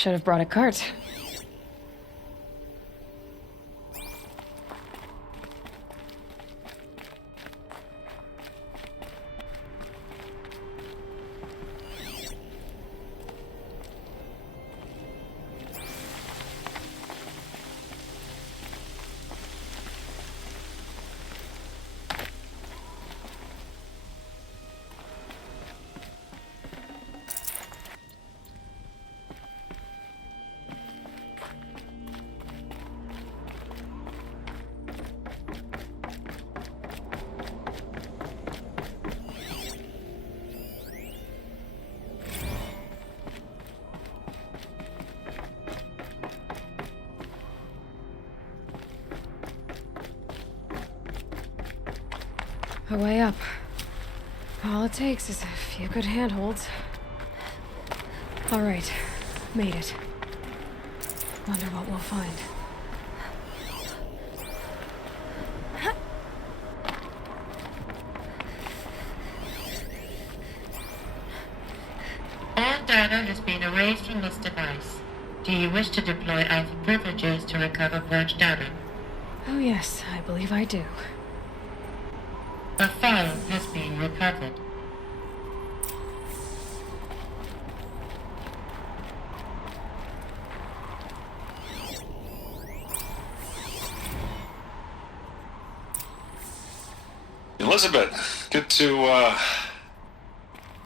Should have brought a cart. A way up. All it takes is a few good handholds. All right, made it. Wonder what we'll find. All data has been erased from this device. Do you wish to deploy Alpha privileges to recover purged data? Oh yes, I believe I do. A file has been recovered. Elizabeth, good to,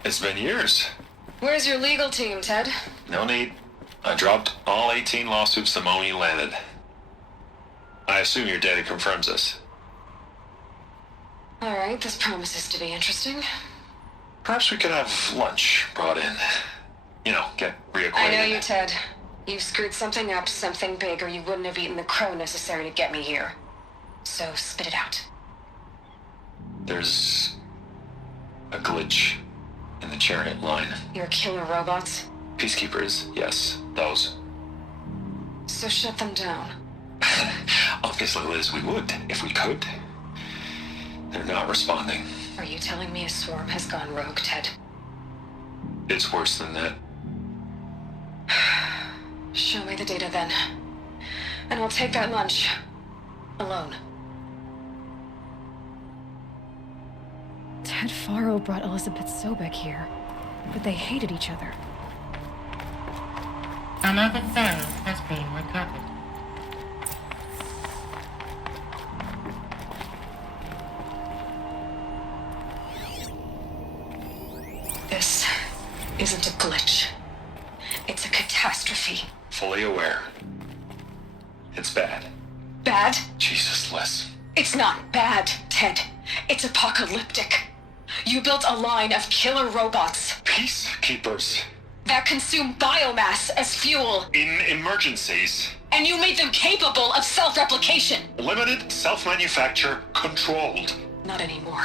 it's been years. Where's your legal team, Ted? No need. I dropped all 18 lawsuits the moment you landed. I assume your data confirms this. All right, this promises to be interesting. Perhaps we could have lunch brought in. You know, get reacquainted. I know you, Ted. You've screwed something up, something big, or you wouldn't have eaten the crow necessary to get me here. So spit it out. There's a glitch in the chariot line. Your killer robots? Peacekeepers, yes, those. So shut them down. Obviously, Liz, we would, if we could. They're not responding. Are you telling me a swarm has gone rogue, Ted? It's worse than that. Show me the data then. And I'll take that lunch. Alone. Ted Faro brought Elizabeth Sobek here, but they hated each other. Another file has been recovered. This isn't a glitch. It's a catastrophe. Fully aware. It's bad. Bad? Jesus, Liz. It's not bad, Ted. It's apocalyptic. You built a line of killer robots Peacekeepers. that consume biomass as fuel, In emergencies. and you made them capable of self-replication. Limited, self-manufacture, controlled. Not anymore.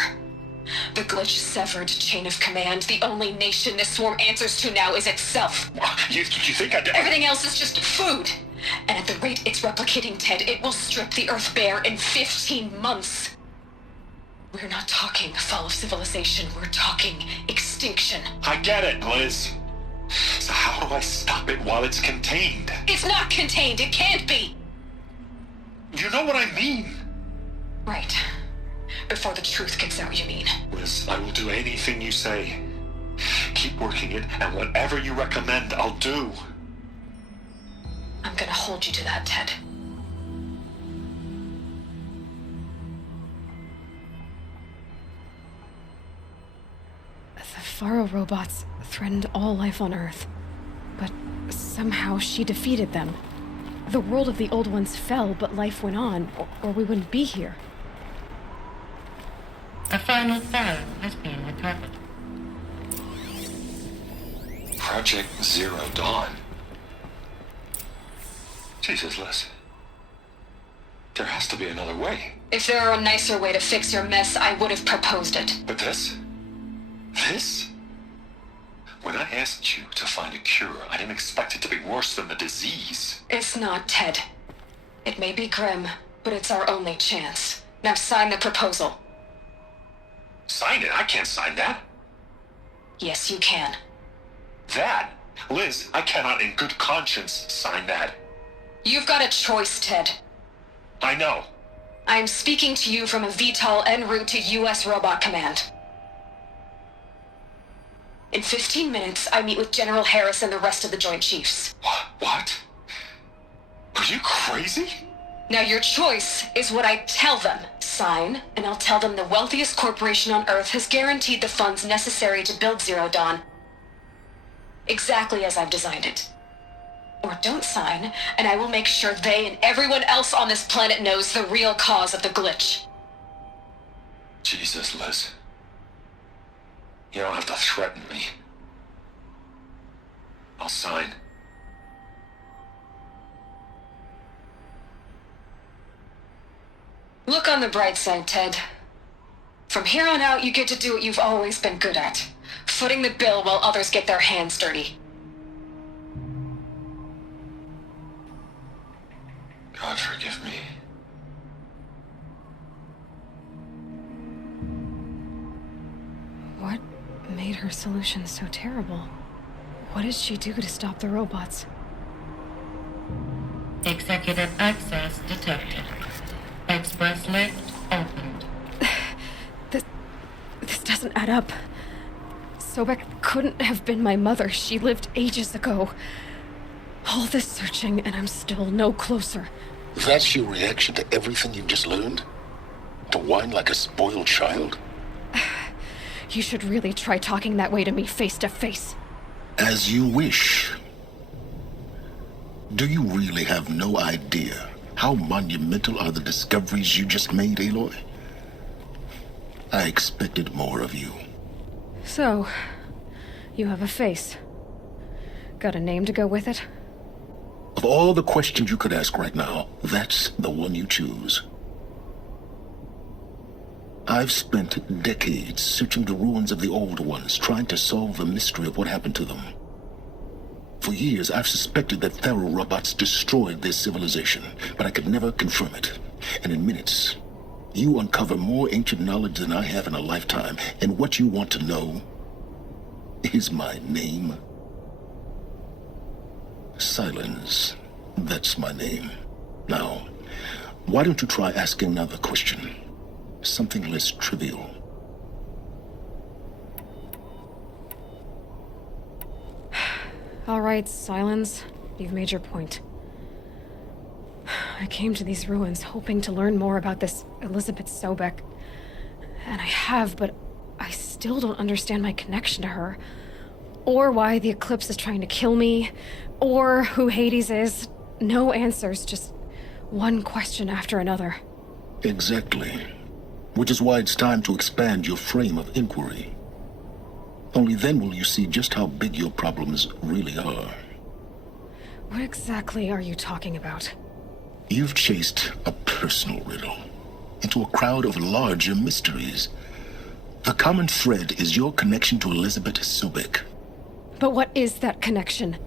The glitch severed chain of command. The only nation this swarm answers to now is itself. You think I did? Everything else is just food. And at the rate it's replicating, Ted, it will strip the Earth bare in 15 months. We're not talking fall of civilization. We're talking extinction. I get it, Liz. So how do I stop it while it's contained? It's not contained. It can't be. You know what I mean? Right. Before the truth gets out, you mean? Liz, I will do anything you say. Keep working it, and whatever you recommend, I'll do. I'm gonna hold you to that, Ted. The Faro robots threatened all life on Earth, but somehow she defeated them. The world of the old ones fell, but life went on, or we wouldn't be here. A final file has been recovered. Project Zero Dawn. Jesus, Liz. There has to be another way. If there were a nicer way to fix your mess, I would have proposed it. But this? This? When I asked you to find a cure, I didn't expect it to be worse than the disease. It's not, Ted. It may be grim, but it's our only chance. Now sign the proposal. Sign it? I can't sign that. Yes, you can. That Liz, I cannot in good conscience sign that. You've got a choice, Ted. I know. I am speaking to you from a VTOL en route to U.S. Robot Command. In 15 minutes, I meet with General Harris and the rest of the Joint Chiefs. What? Are you crazy? Now your choice is what I tell them. Sign, and I'll tell them the wealthiest corporation on Earth has guaranteed the funds necessary to build Zero Dawn. Exactly as I've designed it. Or don't sign, and I will make sure they and everyone else on this planet knows the real cause of the glitch. Jesus, Liz. You don't have to threaten me. I'll sign. Look on the bright side, Ted. From here on out, you get to do what you've always been good at. Footing the bill while others get their hands dirty. God forgive me. What made her solution so terrible? What did she do to stop the robots? Executive access detected. Express lift opened. This doesn't add up. Sobek couldn't have been my mother. She lived ages ago. All this searching, and I'm still no closer. That's your reaction to everything you've just learned? To whine like a spoiled child? You should really try talking that way to me face to face. As you wish. Do you really have no idea how monumental are the discoveries you just made, Aloy? I expected more of you. So, you have a face. Got a name to go with it? Of all the questions you could ask right now, that's the one you choose. I've spent decades searching the ruins of the old ones, trying to solve the mystery of what happened to them. For years, I've suspected that Tharo robots destroyed their civilization, but I could never confirm it. And in minutes, you uncover more ancient knowledge than I have in a lifetime, and what you want to know is my name. Silence. That's my name. Now, why don't you try asking another question? Something less trivial. All right, Silence. You've made your point. I came to these ruins hoping to learn more about this Elizabeth Sobek. And I have, but I still don't understand my connection to her. Or why the Eclipse is trying to kill me. Or who Hades is. No answers, just one question after another. Exactly. Which is why it's time to expand your frame of inquiry. Only then will you see just how big your problems really are. What exactly are you talking about? You've chased a personal riddle into a crowd of larger mysteries. The common thread is your connection to Elizabeth Sobek. But what is that connection?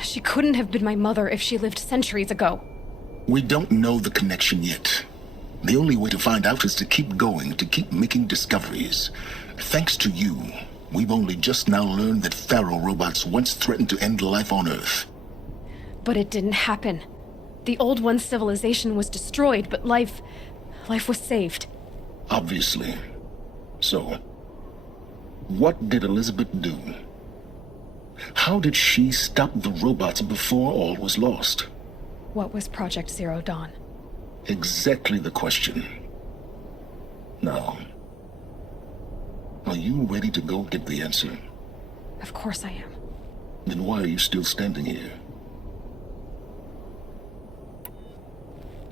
She couldn't have been my mother if she lived centuries ago. We don't know the connection yet. The only way to find out is to keep going, to keep making discoveries. Thanks to you, we've only just now learned that Tharo robots once threatened to end life on Earth. But it didn't happen. The Old One's civilization was destroyed, but life was saved. Obviously. So, what did Elizabeth do? How did she stop the robots before all was lost? What was Project Zero Dawn? Exactly the question. Now, are you ready to go get the answer? Of course I am. Then why are you still standing here?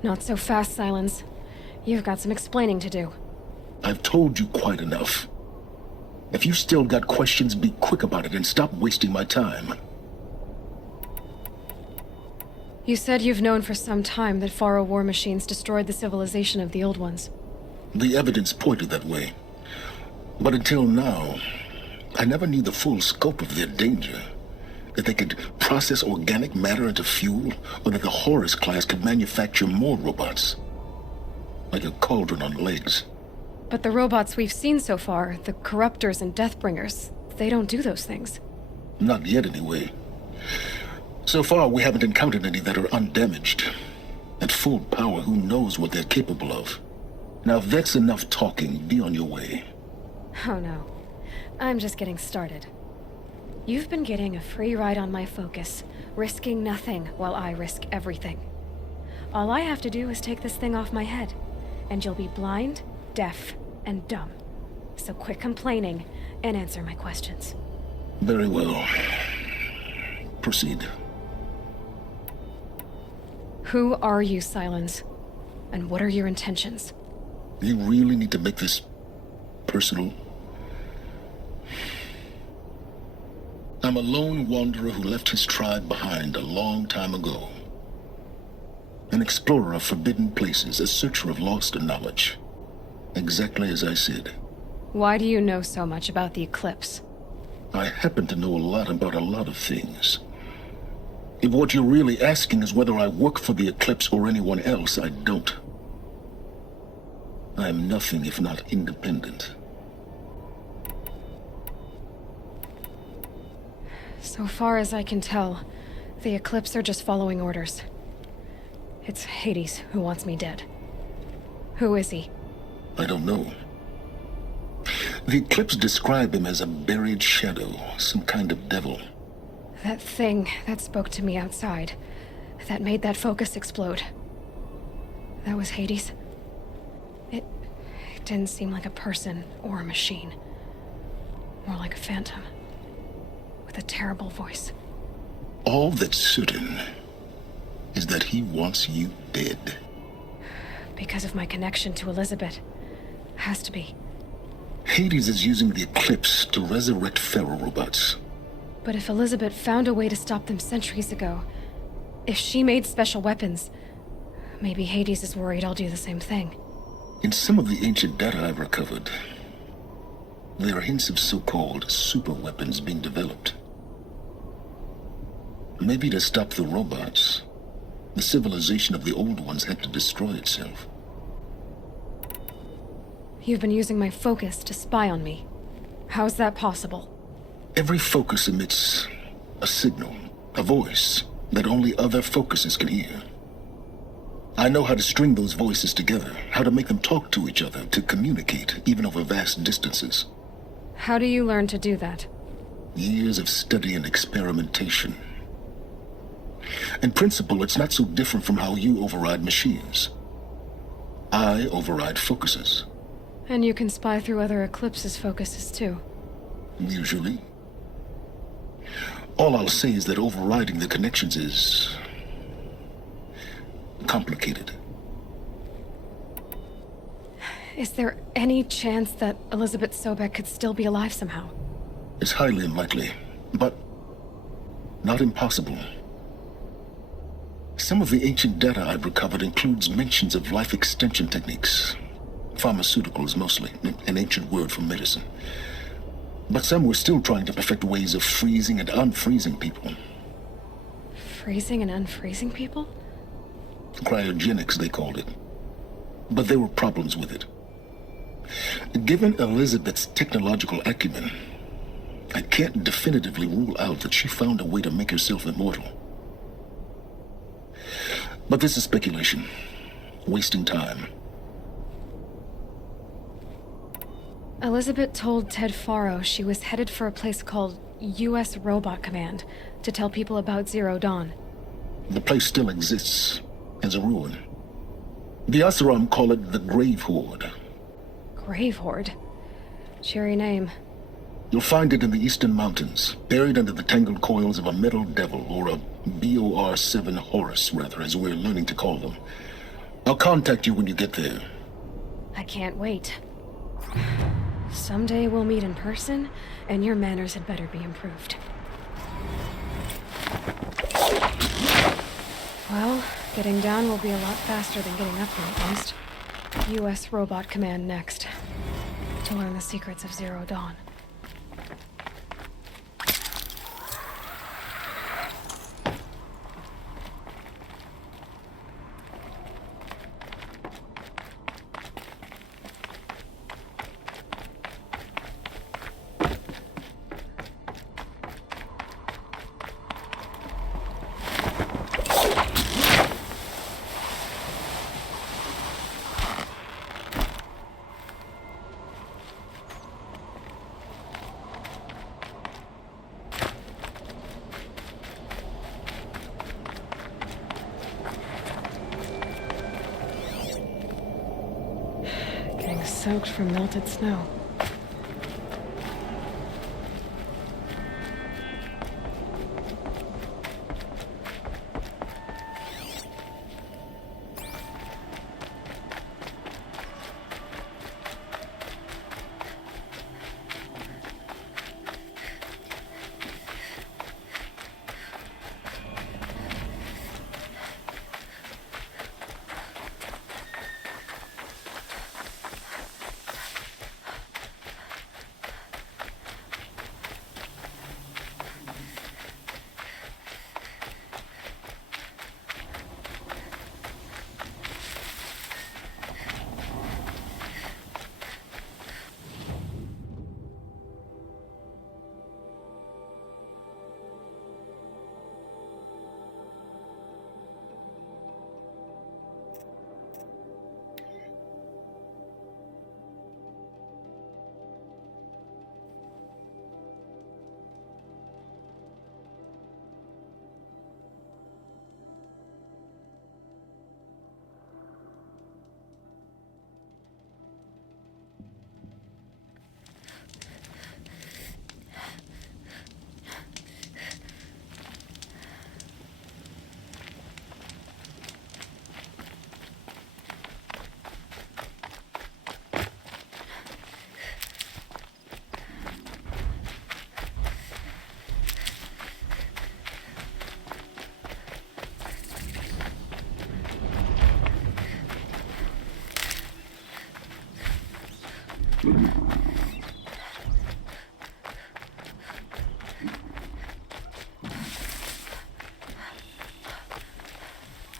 Not so fast, Silence. You've got some explaining to do. I've told you quite enough. If you've still got questions, be quick about it and stop wasting my time. You said you've known for some time that Faro war machines destroyed the civilization of the Old Ones. The evidence pointed that way. But until now, I never knew the full scope of their danger. That they could process organic matter into fuel, or that the Horus class could manufacture more robots. Like a cauldron on legs. But the robots we've seen so far, the Corruptors and Deathbringers, they don't do those things. Not yet, anyway. So far, we haven't encountered any that are undamaged. At full power, who knows what they're capable of? Now, if that's enough talking, be on your way. Oh no. I'm just getting started. You've been getting a free ride on my focus, risking nothing while I risk everything. All I have to do is take this thing off my head, and you'll be blind, deaf, and dumb. So quit complaining and answer my questions. Very well. Proceed. Who are you, Silence? And what are your intentions? You really need to make this personal? I'm a lone wanderer who left his tribe behind a long time ago. An explorer of forbidden places, a searcher of lost knowledge. Exactly as I said. Why do you know so much about the Eclipse? I happen to know a lot about a lot of things. If what you're really asking is whether I work for the Eclipse or anyone else, I don't. I am nothing if not independent. So far as I can tell, the Eclipse are just following orders. It's Hades who wants me dead. Who is he? I don't know. The Eclipse describe him as a buried shadow, some kind of devil. That thing that spoke to me outside, that made that focus explode. That was Hades? It didn't seem like a person or a machine. More like a phantom. With a terrible voice. All that's certain is that he wants you dead. Because of my connection to Elizabeth. Has to be. Hades is using the Eclipse to resurrect ferrorobots. But if Elizabeth found a way to stop them centuries ago, if she made special weapons, maybe Hades is worried I'll do the same thing. In some of the ancient data I've recovered, there are hints of so-called super weapons being developed. Maybe to stop the robots, the civilization of the old ones had to destroy itself. You've been using my focus to spy on me. How's that possible? Every focus emits a signal, a voice, that only other focuses can hear. I know how to string those voices together, how to make them talk to each other, to communicate, even over vast distances. How do you learn to do that? Years of study and experimentation. In principle, it's not so different from how you override machines. I override focuses. And you can spy through other Eclipse's focuses too. Usually. All I'll say is that overriding the connections is complicated. Is there any chance that Elizabeth Sobek could still be alive somehow? It's highly unlikely, but not impossible. Some of the ancient data I've recovered includes mentions of life extension techniques. Pharmaceuticals, mostly, an ancient word for medicine. But some were still trying to perfect ways of freezing and unfreezing people. Freezing and unfreezing people? Cryogenics, they called it. But there were problems with it. Given Elizabeth's technological acumen, I can't definitively rule out that she found a way to make herself immortal. But this is speculation. Wasting time. Elizabeth told Ted Faro she was headed for a place called U.S. Robot Command to tell people about Zero Dawn. The place still exists as a ruin. The Asaram call it the Grave Horde. Grave Horde? Cheery name. You'll find it in the Eastern Mountains, buried under the tangled coils of a metal devil, or a BOR-7 Horus, rather, as we're learning to call them. I'll contact you when you get there. I can't wait. Someday we'll meet in person, and your manners had better be improved. Well, getting down will be a lot faster than getting up here, at least. U.S. Robot Command next. To learn the secrets of Zero Dawn. soaked from melted snow.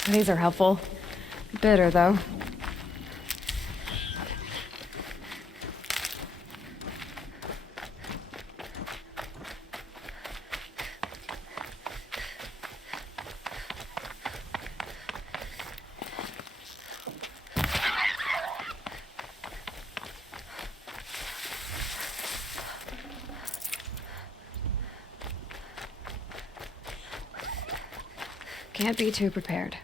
These are helpful. Bitter, though. Can't be too prepared.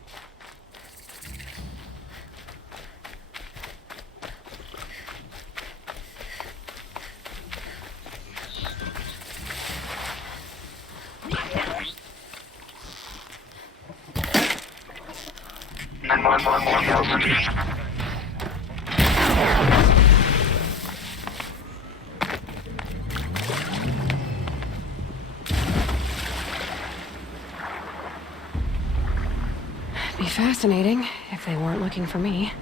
Be fascinating if they weren't looking for me.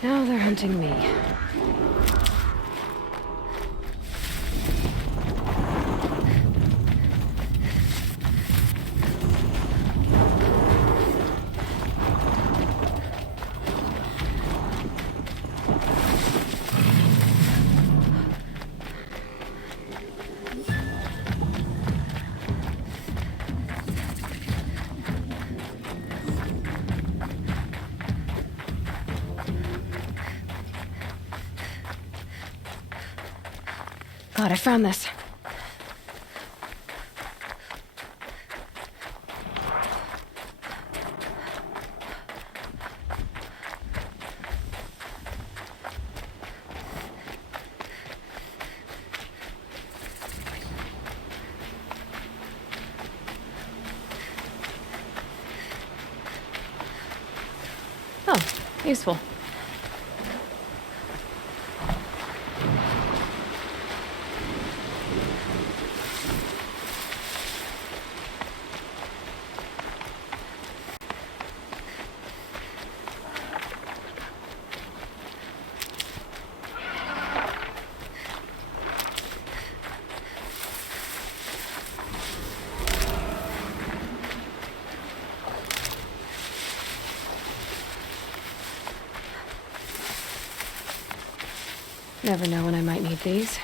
Now they're hunting me. God, I found this. Oh, useful. Never know when I might need these.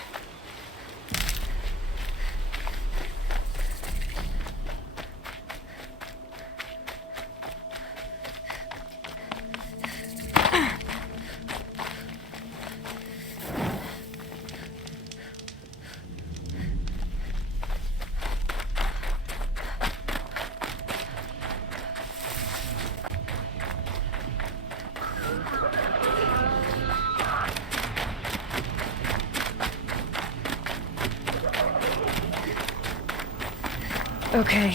Okay.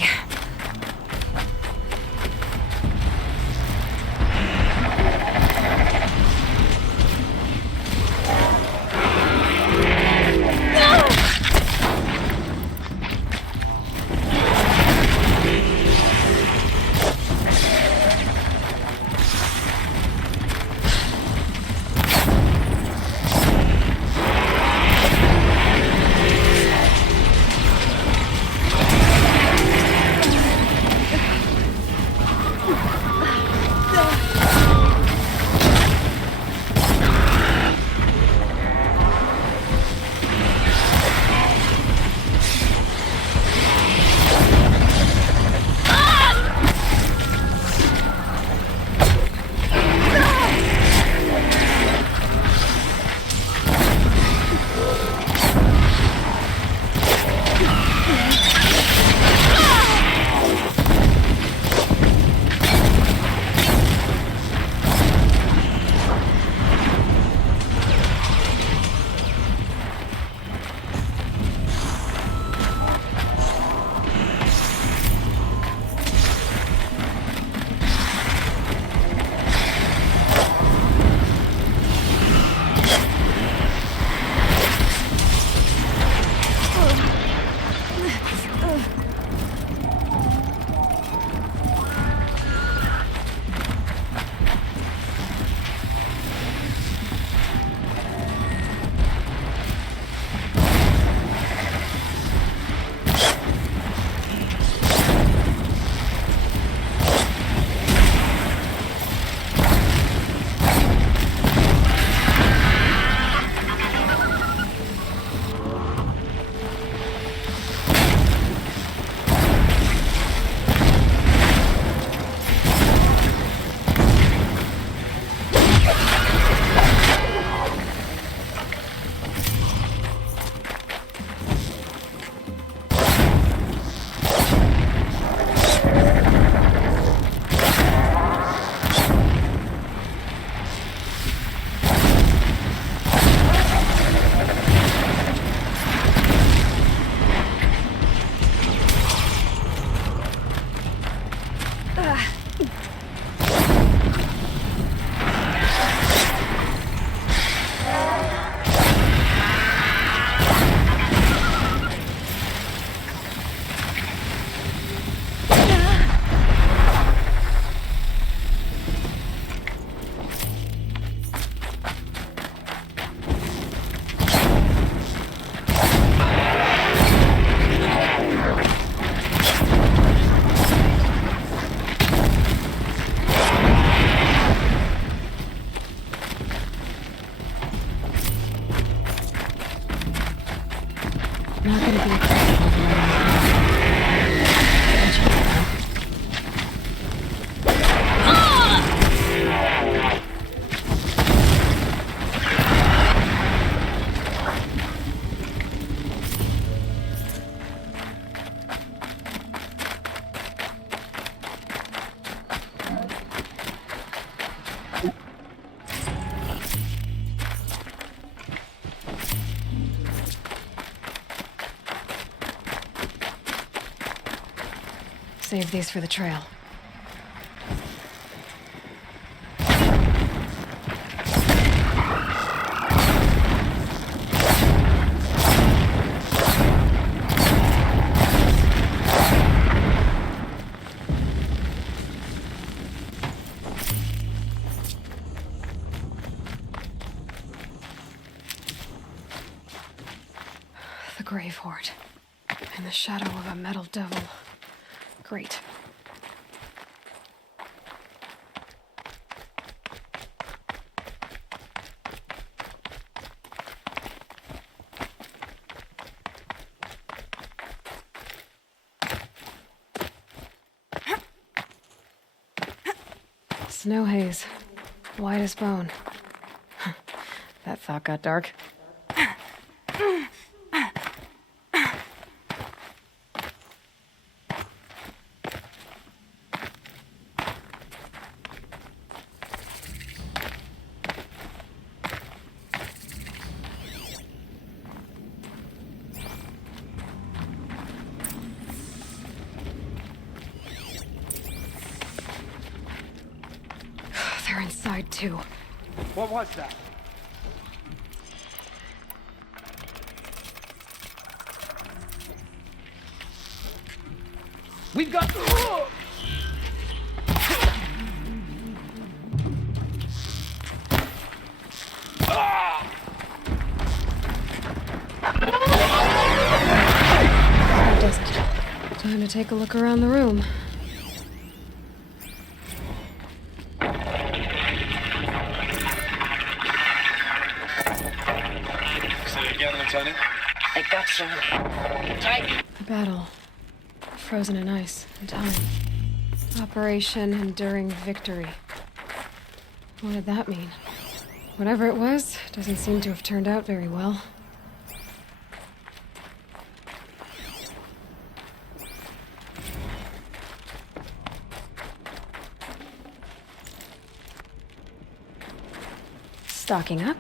Save these for the trail. The Grave Horde. In the shadow of a metal devil. Great. Snow haze. White as bone. That thought got dark. They're inside too. What was that? We've got... That does it. Time to take a look around the room. Say it again, Lieutenant. I got you. Tight. A battle. Frozen in ice and time. Operation Enduring Victory. What did that mean? Whatever it was, doesn't seem to have turned out very well. Stocking up.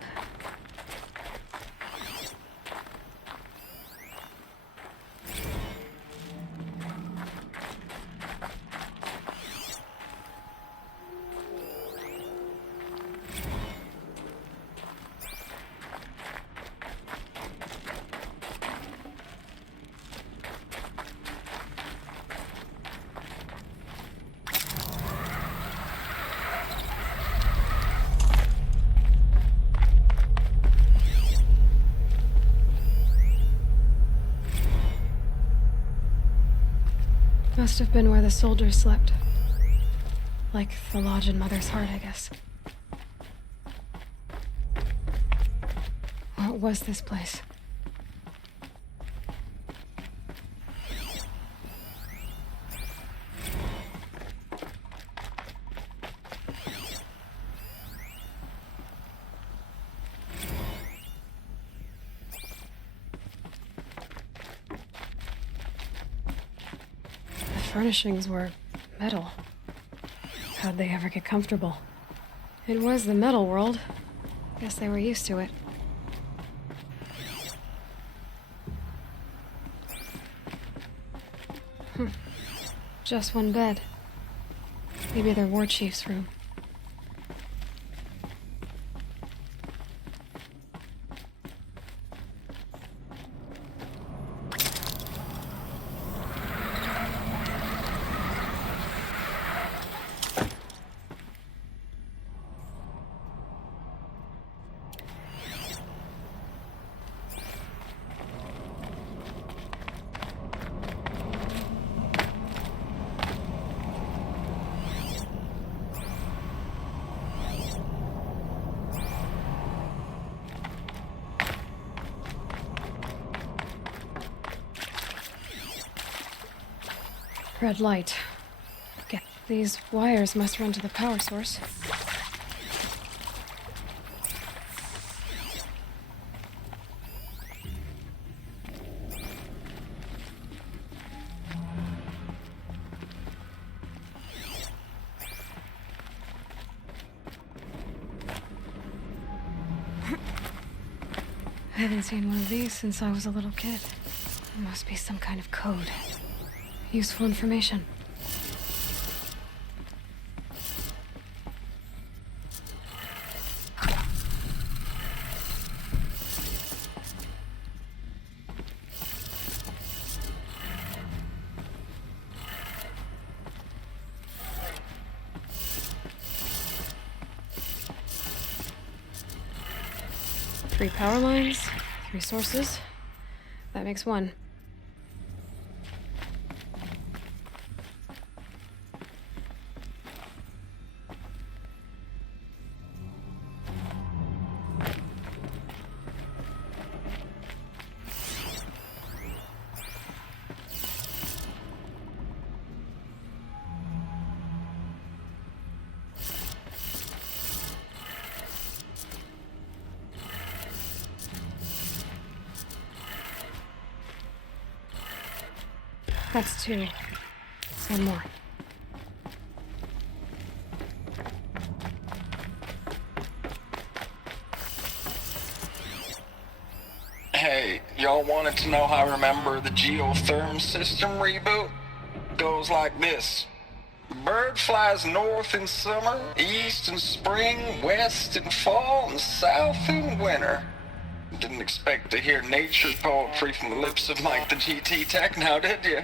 Must have been where the soldiers slept. Like the lodge in Mother's Heart, I guess. What was this place? Furnishings were metal. How'd they ever get comfortable? It was the metal world. Guess they were used to it. Just one bed. Maybe their war chief's room. Red light. Get these wires must run to the power source. I haven't seen one of these since I was a little kid. There must be some kind of code. Useful information. 3 power lines, 3 sources. That makes 1. That's 2. 1 more. Hey, y'all wanted to know how I remember the geotherm system reboot? Goes like this. Bird flies north in summer, east in spring, west in fall, and south in winter. Didn't expect to hear nature poetry from the lips of Mike the GT Tech now, did you?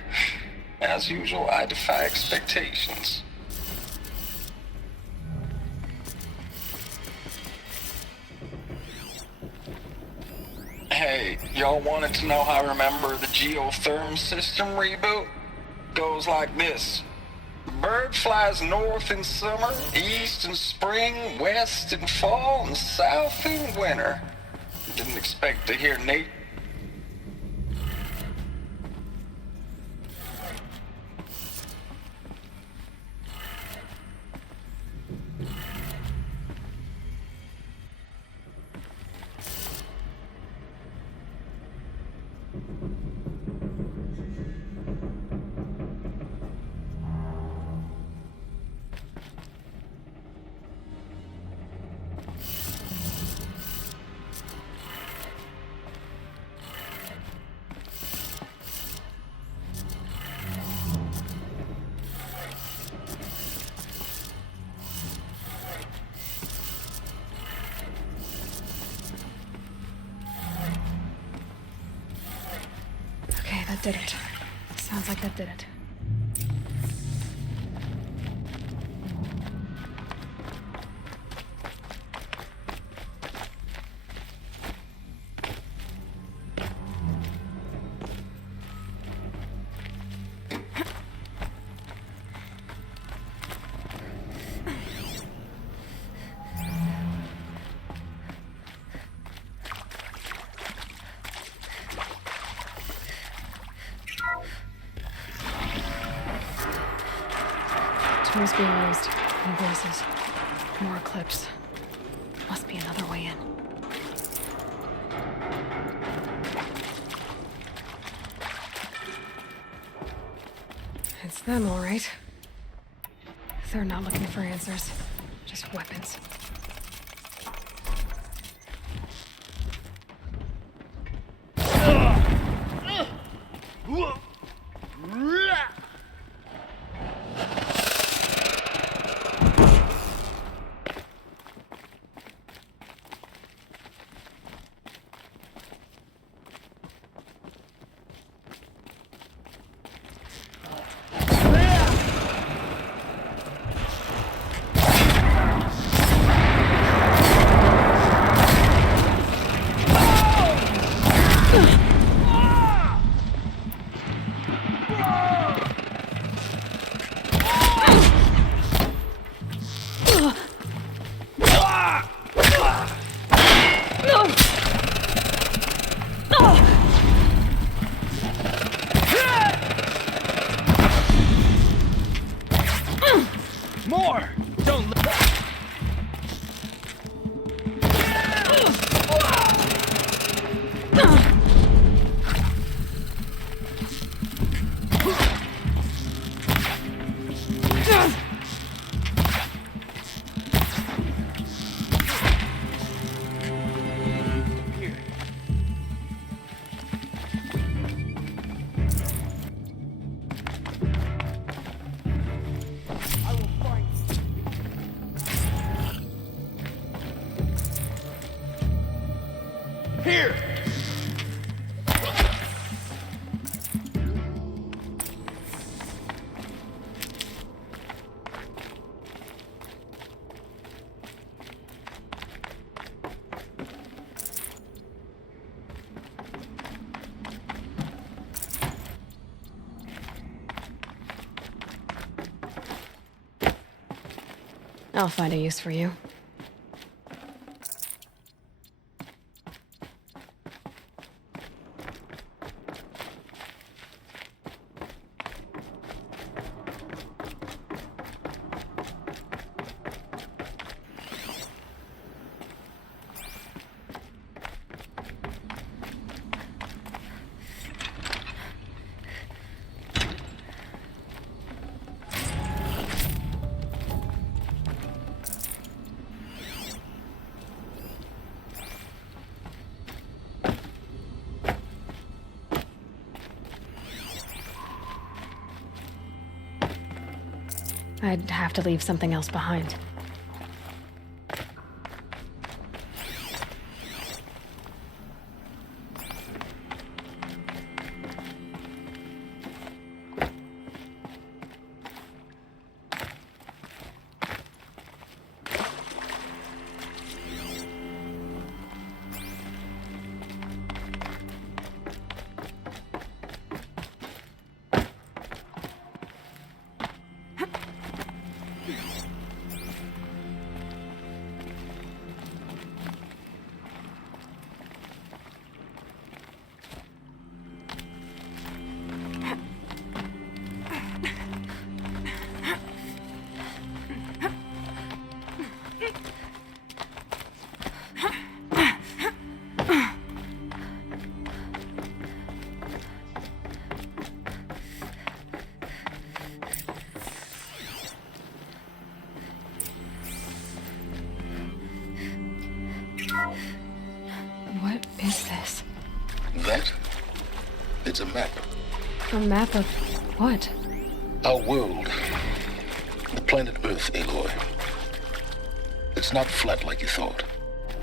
As usual, I defy expectations. Hey, y'all wanted to know how I remember the geotherm system reboot? Goes like this. Bird flies north in summer, east in spring, west in fall, and south in winter. Didn't expect to hear Nate. Okay, that did it. Sounds like that did it. Tools being used. New voices. More clips. Must be another way in. It's them, all right. They're not looking for answers. Just weapons. More! Don't Here! I'll find a use for you. I'd have to leave something else behind. What is this? That? It's a map. A map of what? Our world. The planet Earth, Aloy. It's not flat like you thought.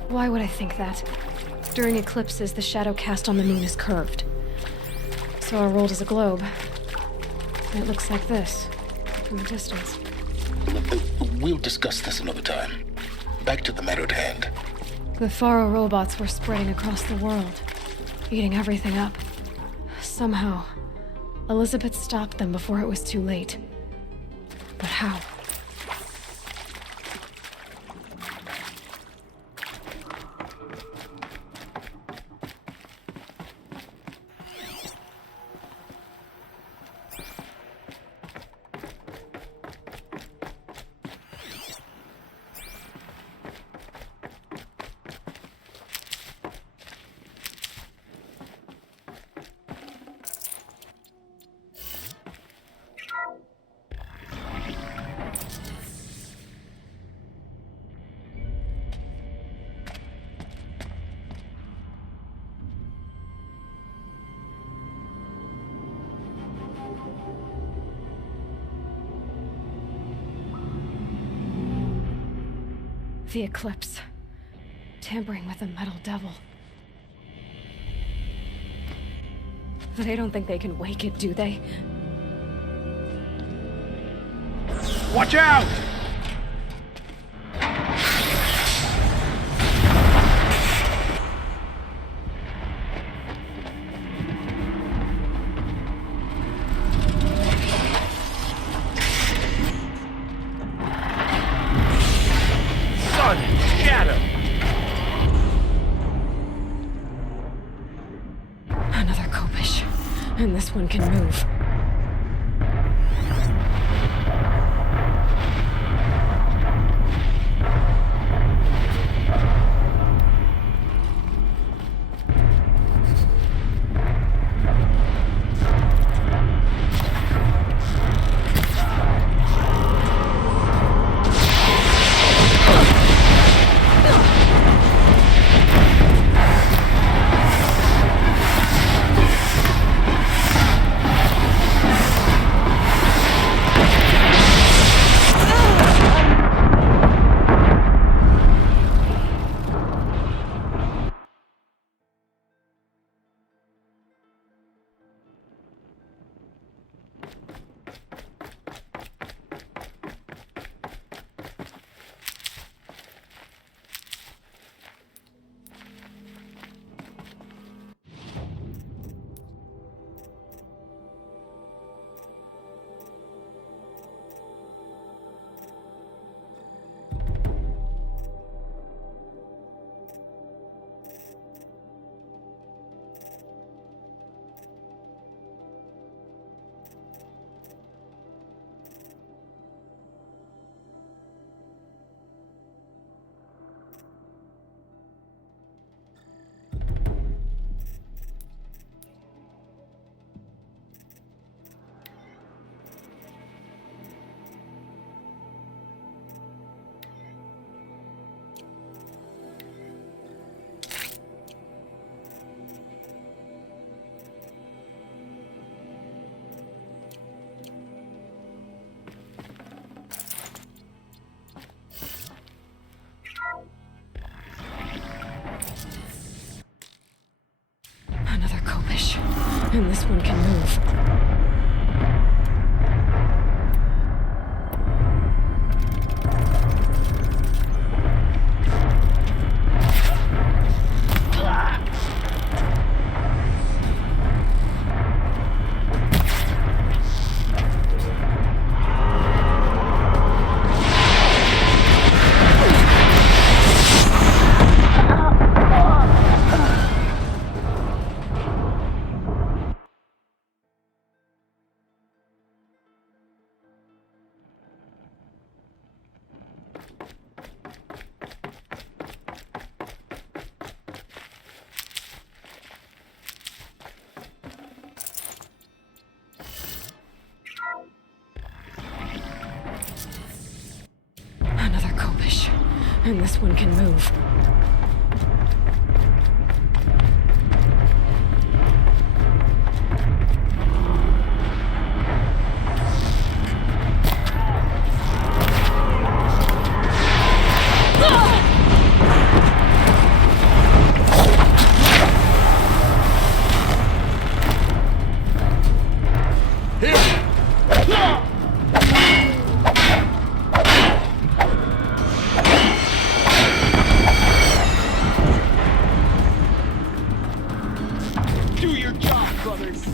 Why would I think that? During eclipses, the shadow cast on the moon is curved. So our world is a globe. And it looks like this, from a distance. We'll discuss this another time. Back to the matter at hand. The Faro robots were spreading across the world, eating everything up. Somehow, Elizabeth stopped them before it was too late. But how? The eclipse. Tampering with the metal devil. They don't think they can wake it, do they? Watch out! Another Kopish. And this one can move. And this one can move. Another Kopish. And this one can move. Do your job, brothers!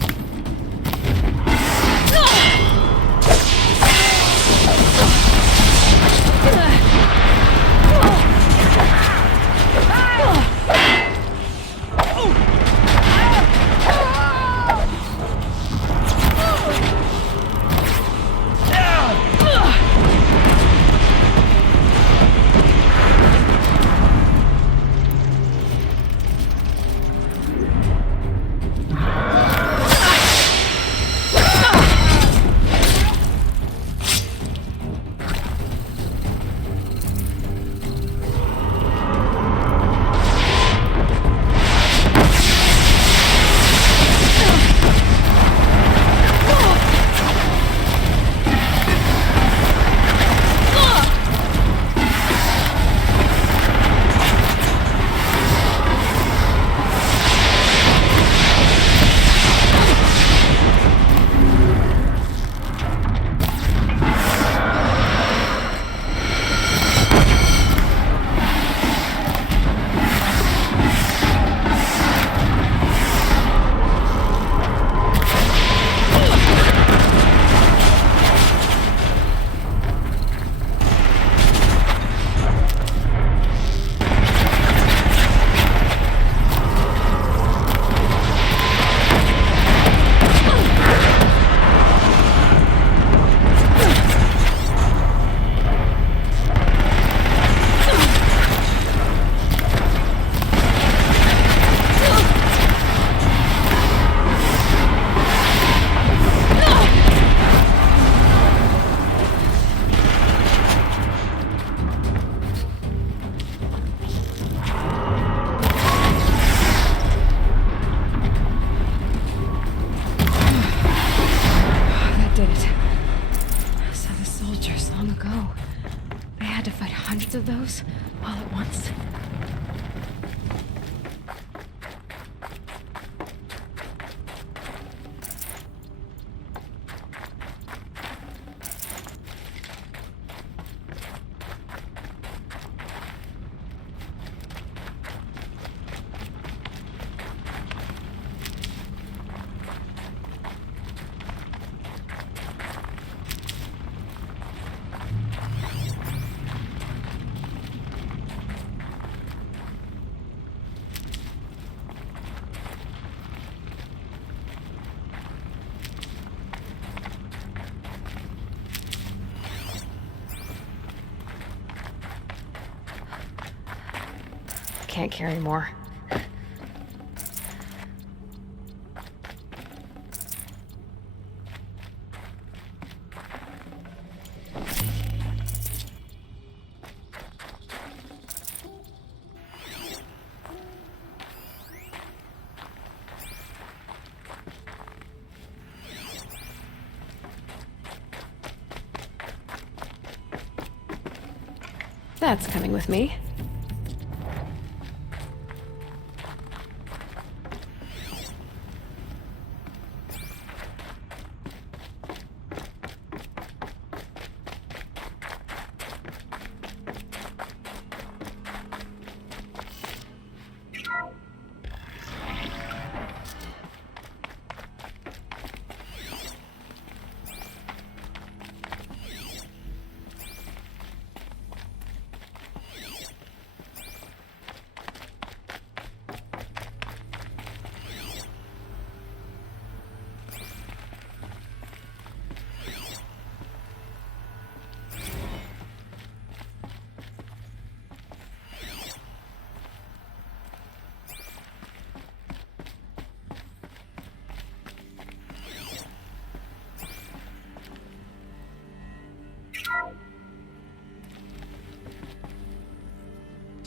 Of those all at once. Can't carry more. That's coming with me.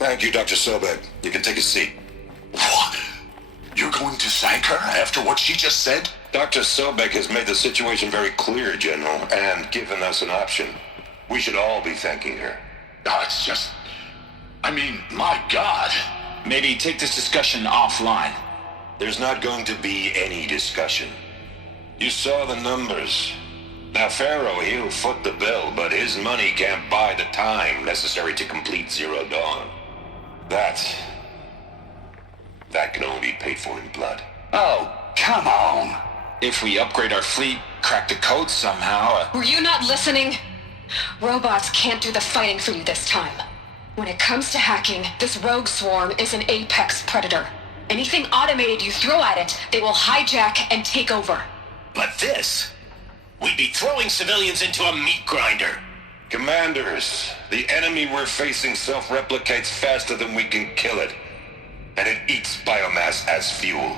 Thank you, Dr. Sobek. You can take a seat. What? You're going to thank her after what she just said? Dr. Sobek has made the situation very clear, General, and given us an option. We should all be thanking her. Oh, it's just... I mean, my God. Maybe take this discussion offline. There's not going to be any discussion. You saw the numbers. Now, Pharaoh, he'll foot the bill, but his money can't buy the time necessary to complete Zero Dawn. That can only be paid for in blood. Oh, come on. If we upgrade our fleet, crack the code somehow... Were you not listening? Robots can't do the fighting for you this time. When it comes to hacking, this rogue swarm is an apex predator. Anything automated you throw at it, they will hijack and take over. But this... we'd be throwing civilians into a meat grinder. Commanders, the enemy we're facing self-replicates faster than we can kill it. And it eats biomass as fuel.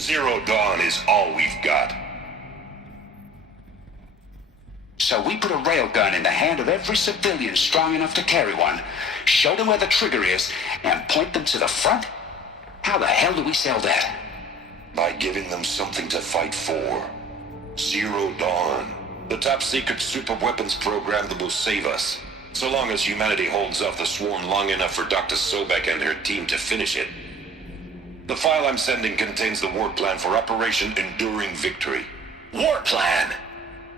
Zero Dawn is all we've got. So we put a railgun in the hand of every civilian strong enough to carry one, show them where the trigger is, and point them to the front? How the hell do we sell that? By giving them something to fight for. Zero Dawn. The top-secret superweapons program that will save us. So long as humanity holds off the swarm long enough for Dr. Sobek and her team to finish it. The file I'm sending contains the war plan for Operation Enduring Victory. War plan?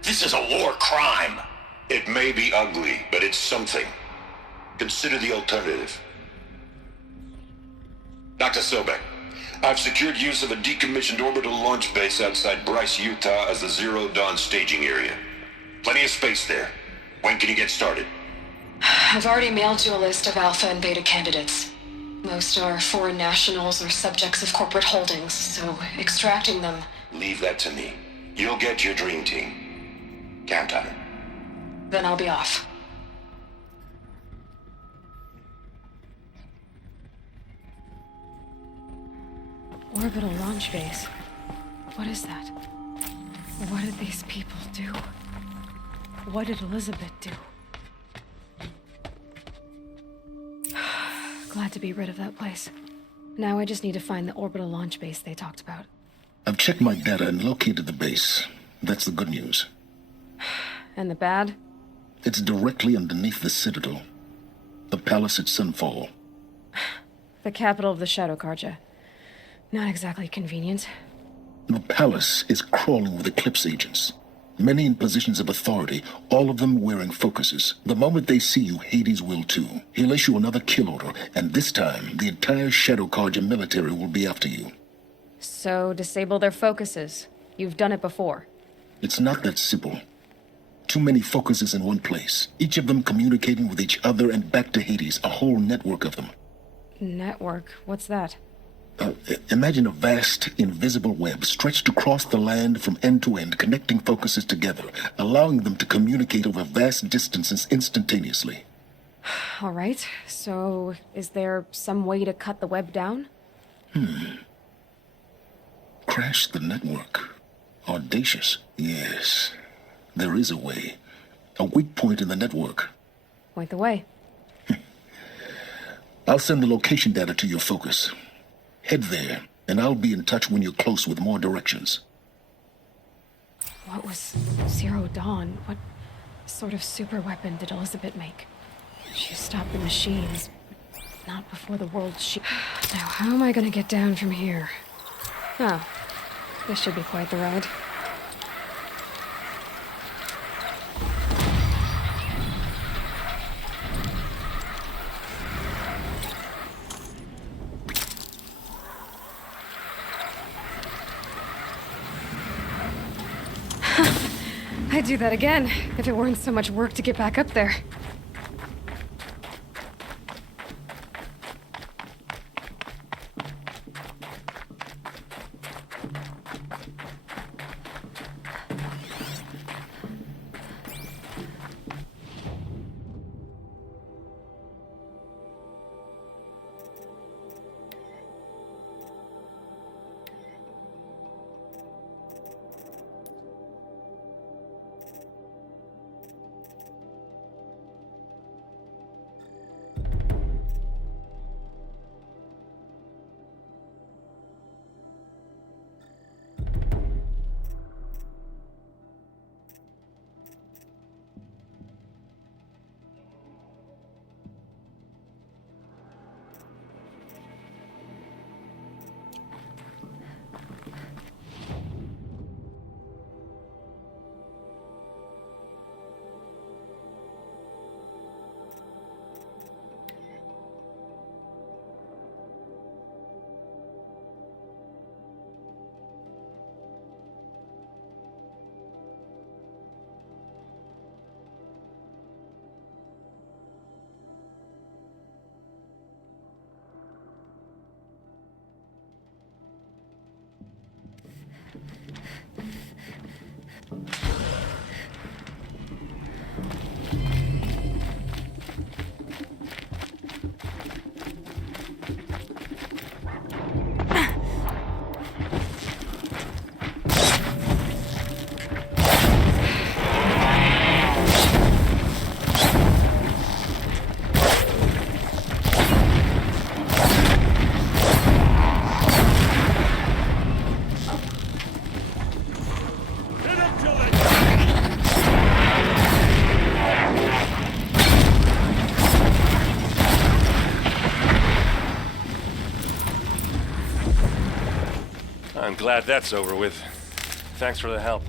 This is a war crime. It may be ugly, but it's something. Consider the alternative. Dr. Sobek, I've secured use of a decommissioned orbital launch base outside Bryce, Utah as the Zero Dawn staging area. Plenty of space there. When can you get started? I've already mailed you a list of alpha and beta candidates. Most are foreign nationals or subjects of corporate holdings, so extracting them... Leave that to me. You'll get your dream team. Count on it. Then I'll be off. Orbital launch base. What is that? What did these people do? What did Elizabeth do? Glad to be rid of that place. Now I just need to find the orbital launch base they talked about. I've checked my data and located the base. That's the good news. And the bad? It's directly underneath the Citadel. The palace at Sunfall. The capital of the Shadow Carja. Not exactly convenient. The palace is crawling with Eclipse agents. Many in positions of authority, all of them wearing focuses. The moment they see you, Hades will too. He'll issue another kill order, and this time, the entire Shadow Carja military will be after you. So, disable their focuses. You've done it before. It's not that simple. Too many focuses in one place, each of them communicating with each other and back to Hades, a whole network of them. Network? What's that? Imagine a vast, invisible web stretched across the land from end to end, connecting focuses together, allowing them to communicate over vast distances instantaneously. All right, so is there some way to cut the web down? Crash the network. Audacious. Yes, there is a way. A weak point in the network. Point the way. I'll send the location data to your focus. Head there, and I'll be in touch when you're close with more directions. What was Zero Dawn? What sort of super weapon did Elizabeth make? She stopped the machines, but not before the world Now, how am I gonna get down from here? Oh, this should be quite the ride. I'd do that again, if it weren't so much work to get back up there. I'm glad that's over with. Thanks for the help.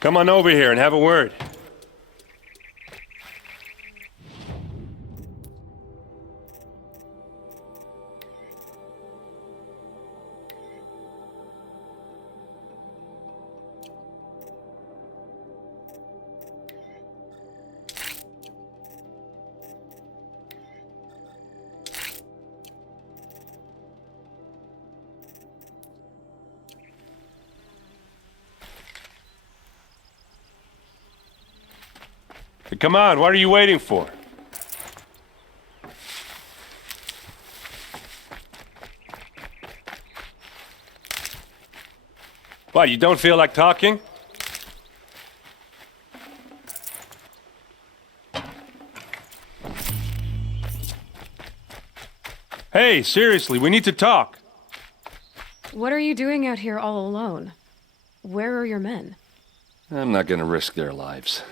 Come on over here and have a word. Come on, what are you waiting for? What, you don't feel like talking? Hey, seriously, we need to talk. What are you doing out here all alone? Where are your men? I'm not gonna risk their lives.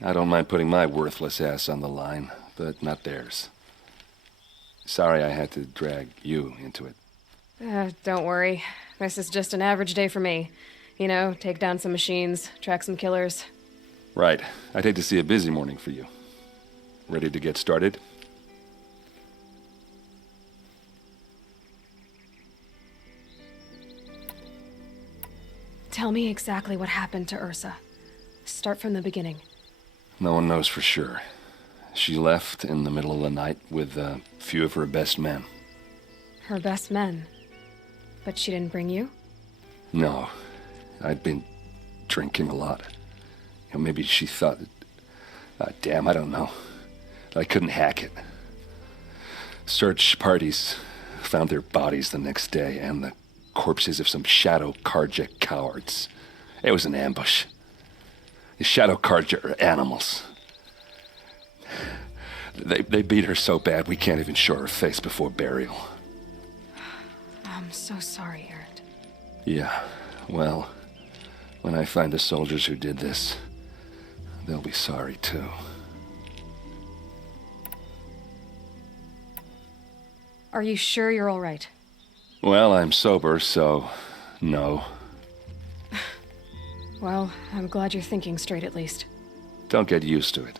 I don't mind putting my worthless ass on the line, but not theirs. Sorry I had to drag you into it. Don't worry. This is just an average day for me. You know, take down some machines, track some killers. Right. I'd hate to see a busy morning for you. Ready to get started? Tell me exactly what happened to Ursa. Start from the beginning. No one knows for sure. She left in the middle of the night with a few of her best men. Her best men? But she didn't bring you? No. I'd been drinking a lot. You know, maybe she thought... damn, I don't know. I couldn't hack it. Search parties found their bodies the next day and the corpses of some Shadow Carja cowards. It was an ambush. The Shadow Carja are animals. They beat her so bad we can't even show her face before burial. I'm so sorry, Erend. Yeah, well, when I find the soldiers who did this, they'll be sorry too. Are you sure you're all right? Well, I'm sober, so no. Well, I'm glad you're thinking straight at least. Don't get used to it.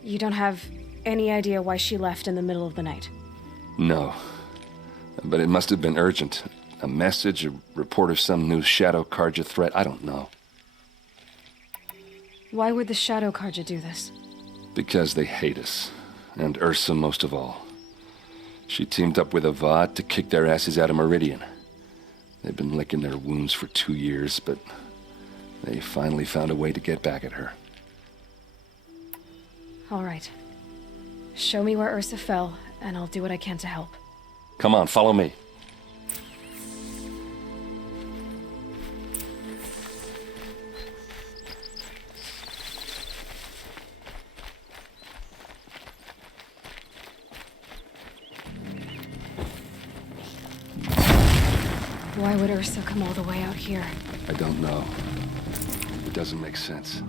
You don't have any idea why she left in the middle of the night? No. But it must have been urgent. A message, a report of some new Shadow Carja threat, I don't know. Why would the Shadow Carja do this? Because they hate us. And Ursa most of all. She teamed up with Avad to kick their asses out of Meridian. They've been licking their wounds for 2 years, but they finally found a way to get back at her. All right. Show me where Ursa fell, and I'll do what I can to help. Come on, follow me. Why would Ursa come all the way out here? I don't know. It doesn't make sense.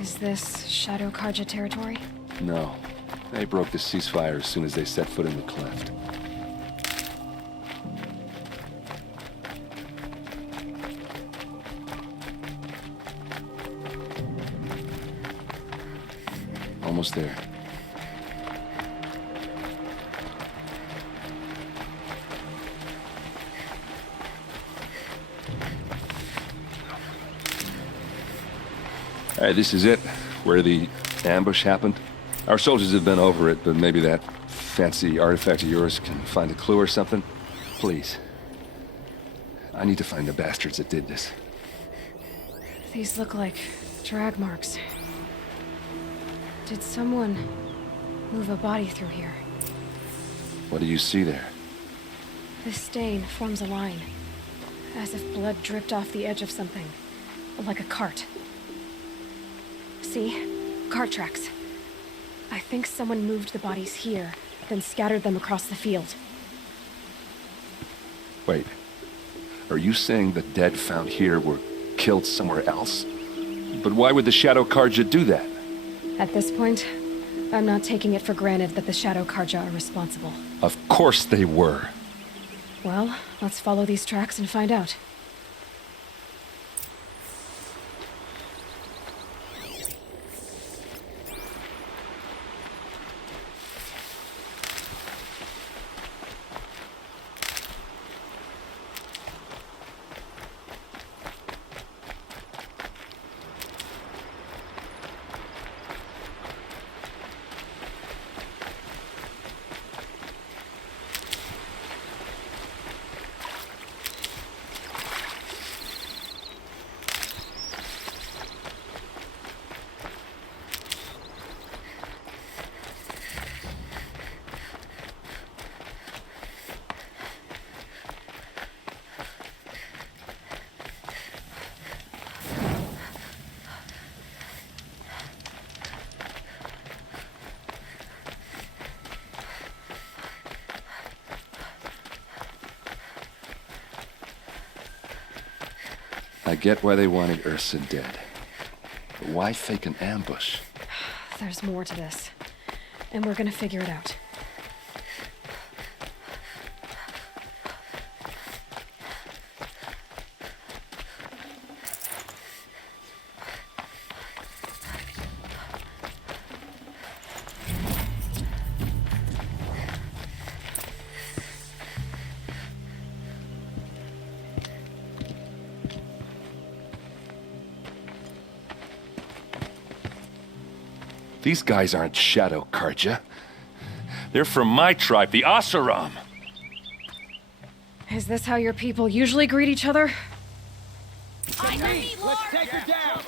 Is this Shadow Karja territory? No. They broke the ceasefire as soon as they set foot in the cleft. Almost there. All right, this is it, where the ambush happened. Our soldiers have been over it, but maybe that fancy artifact of yours can find a clue or something. Please. I need to find the bastards that did this. These look like drag marks. Did someone move a body through here? What do you see there? This stain forms a line, as if blood dripped off the edge of something, like a cart. See? Cart tracks. I think someone moved the bodies here, then scattered them across the field. Wait. Are you saying the dead found here were killed somewhere else? But why would the Shadow Karja do that? At this point, I'm not taking it for granted that the Shadow Karja are responsible. Of course they were. Well, let's follow these tracks and find out. I get why they wanted Ursa dead. But why fake an ambush? There's more to this, and we're gonna figure it out. These guys aren't Shadow Karja. They're from my tribe, the Oseram. Is this how your people usually greet each other? Let's take her down!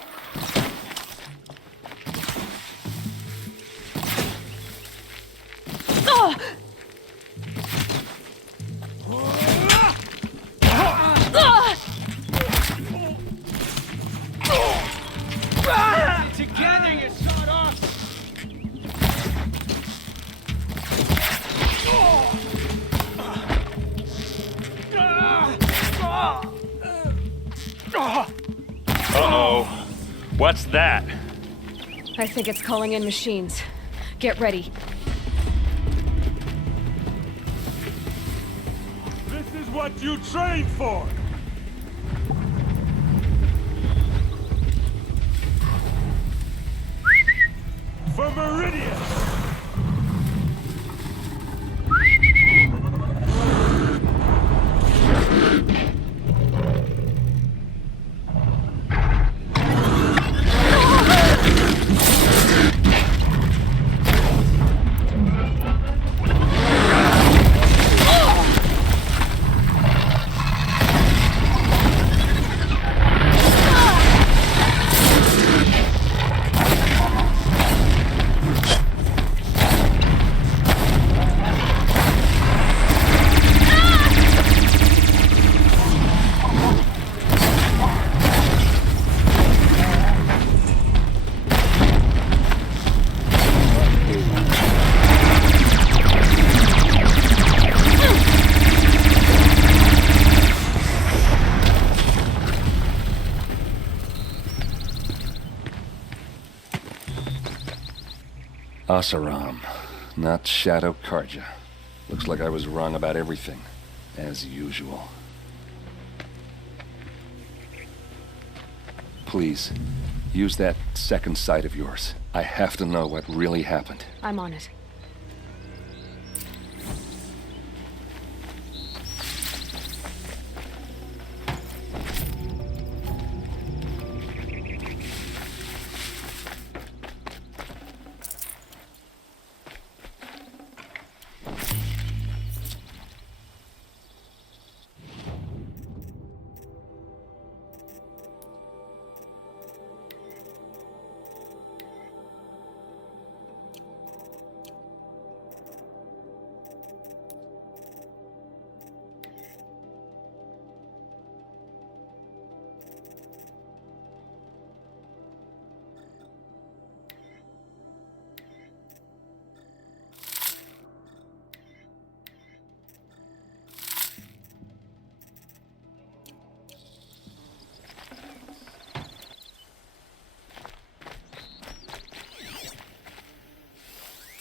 Together, you sawed off! Uh-oh. What's that? I think it's calling in machines. Get ready. This is what you trained for! For Meridian! Oseram, not Shadow Carja. Looks like I was wrong about everything, as usual. Please, use that second sight of yours. I have to know what really happened. I'm on it.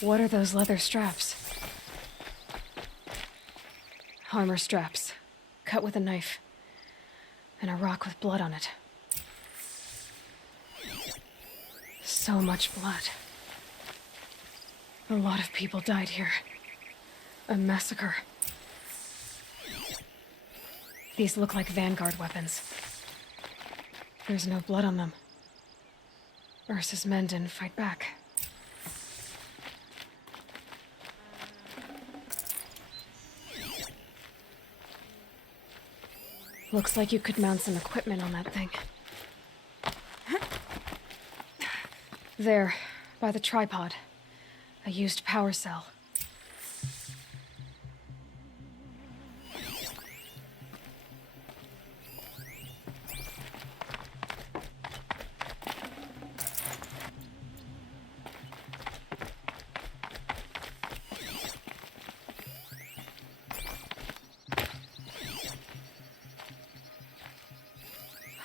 What are those leather straps? Armor straps, cut with a knife, and a rock with blood on it. So much blood. A lot of people died here. A massacre. These look like Vanguard weapons. There's no blood on them. Ursa's men didn't fight back. Looks like you could mount some equipment on that thing. There, by the tripod. A used power cell.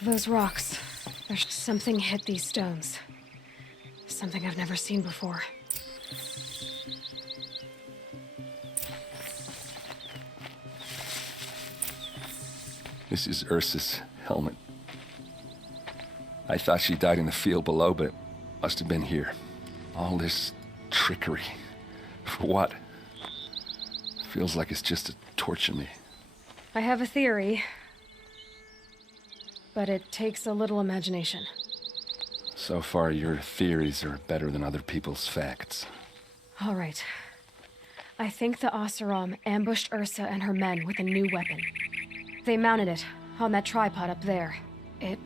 Those rocks. There's something hit these stones. Something I've never seen before. This is Ursa's helmet. I thought she died in the field below, but it must have been here. All this trickery. For what? Feels like it's just to torture me. I have a theory. But it takes a little imagination. So far, your theories are better than other people's facts. All right. I think the Oseram ambushed Ursa and her men with a new weapon. They mounted it on that tripod up there. It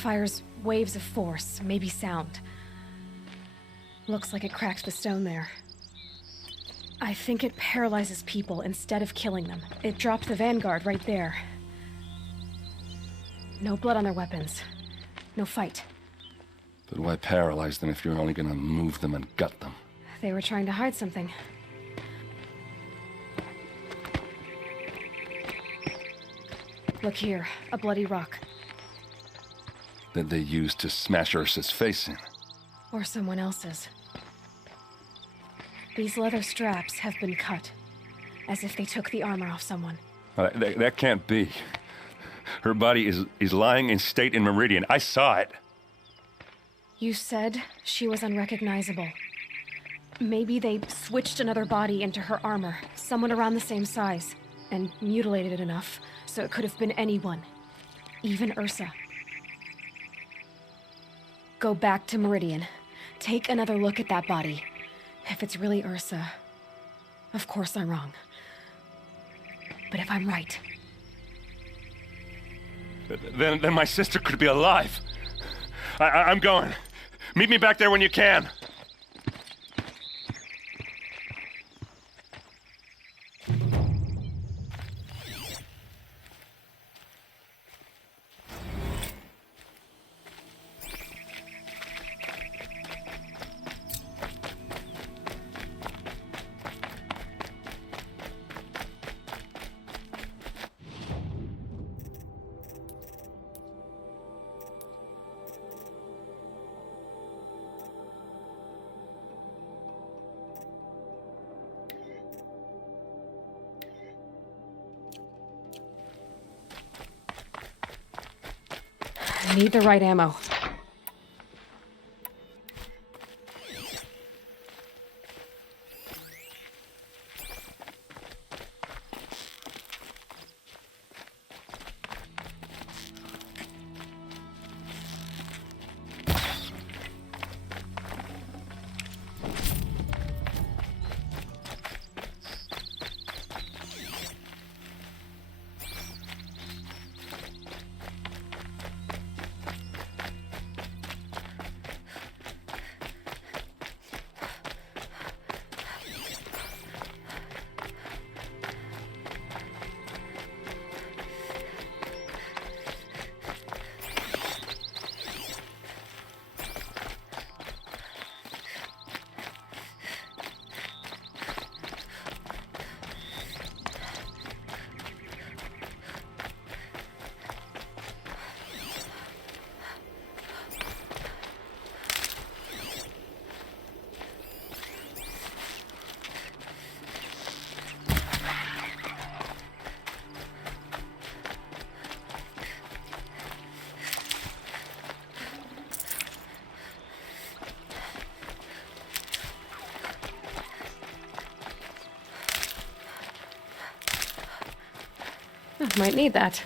fires waves of force, maybe sound. Looks like it cracked the stone there. I think it paralyzes people instead of killing them. It dropped the Vanguard right there. No blood on their weapons. No fight. But why paralyze them if you're only gonna move them and gut them? They were trying to hide something. Look here, a bloody rock. That they used to smash Ursa's face in. Or someone else's. These leather straps have been cut. As if they took the armor off someone. That can't be. Her body is lying in state in Meridian. I saw it. You said she was unrecognizable. Maybe they switched another body into her armor, someone around the same size, and mutilated it enough so it could have been anyone, even Ursa. Go back to Meridian. Take another look at that body. If it's really Ursa, of course I'm wrong. But if I'm right... Then my sister could be alive. I'm going. Meet me back there when you can. I need the right ammo. Might need that.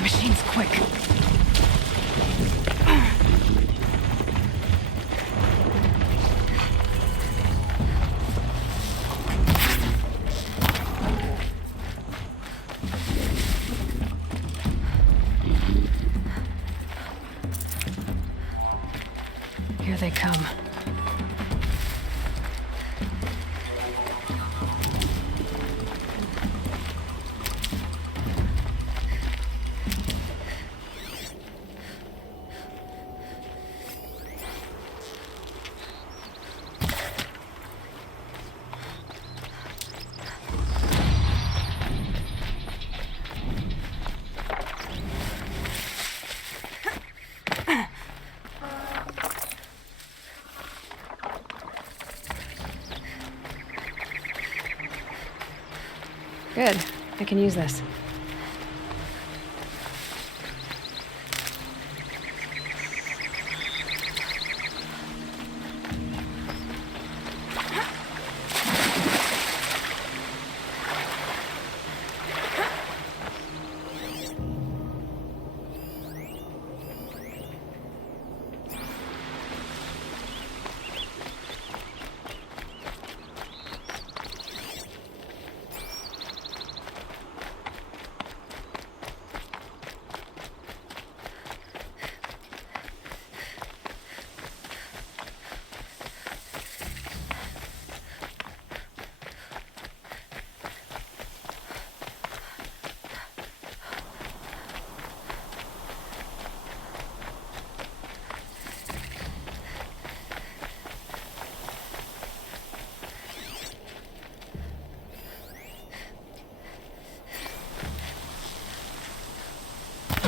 Machine's quick. Here they come. Good. I can use this.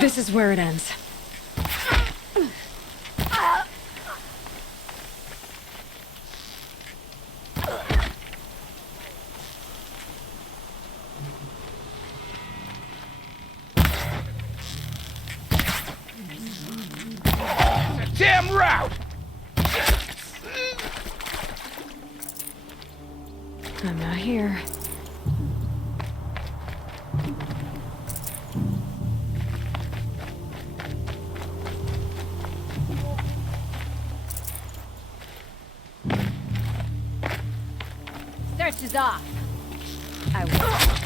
This is where it ends. Damn route! I'm not here. Search is off. I will.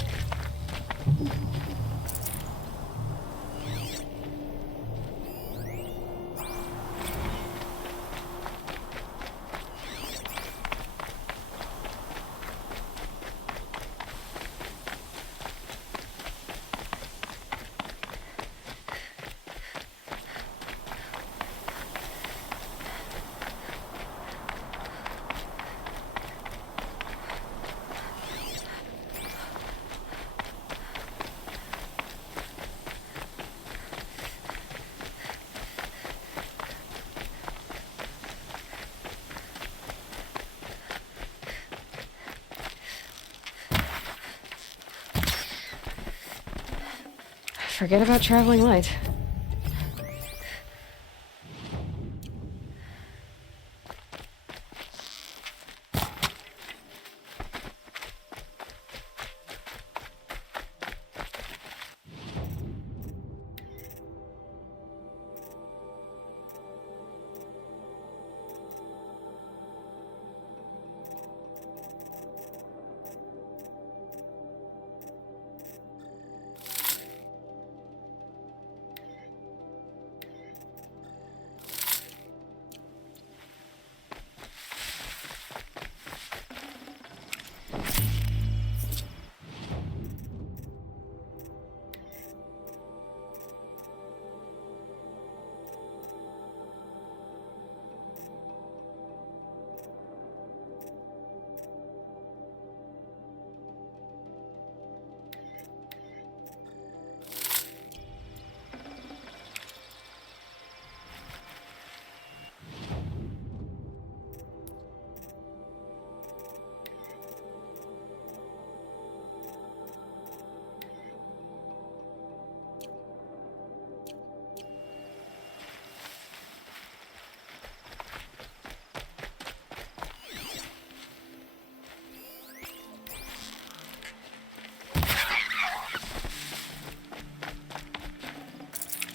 Forget about traveling light.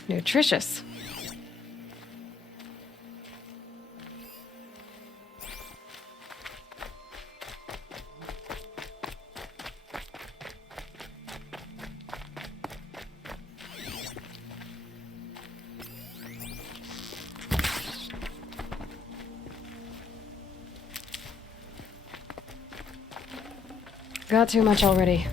Nutritious. Got too much already.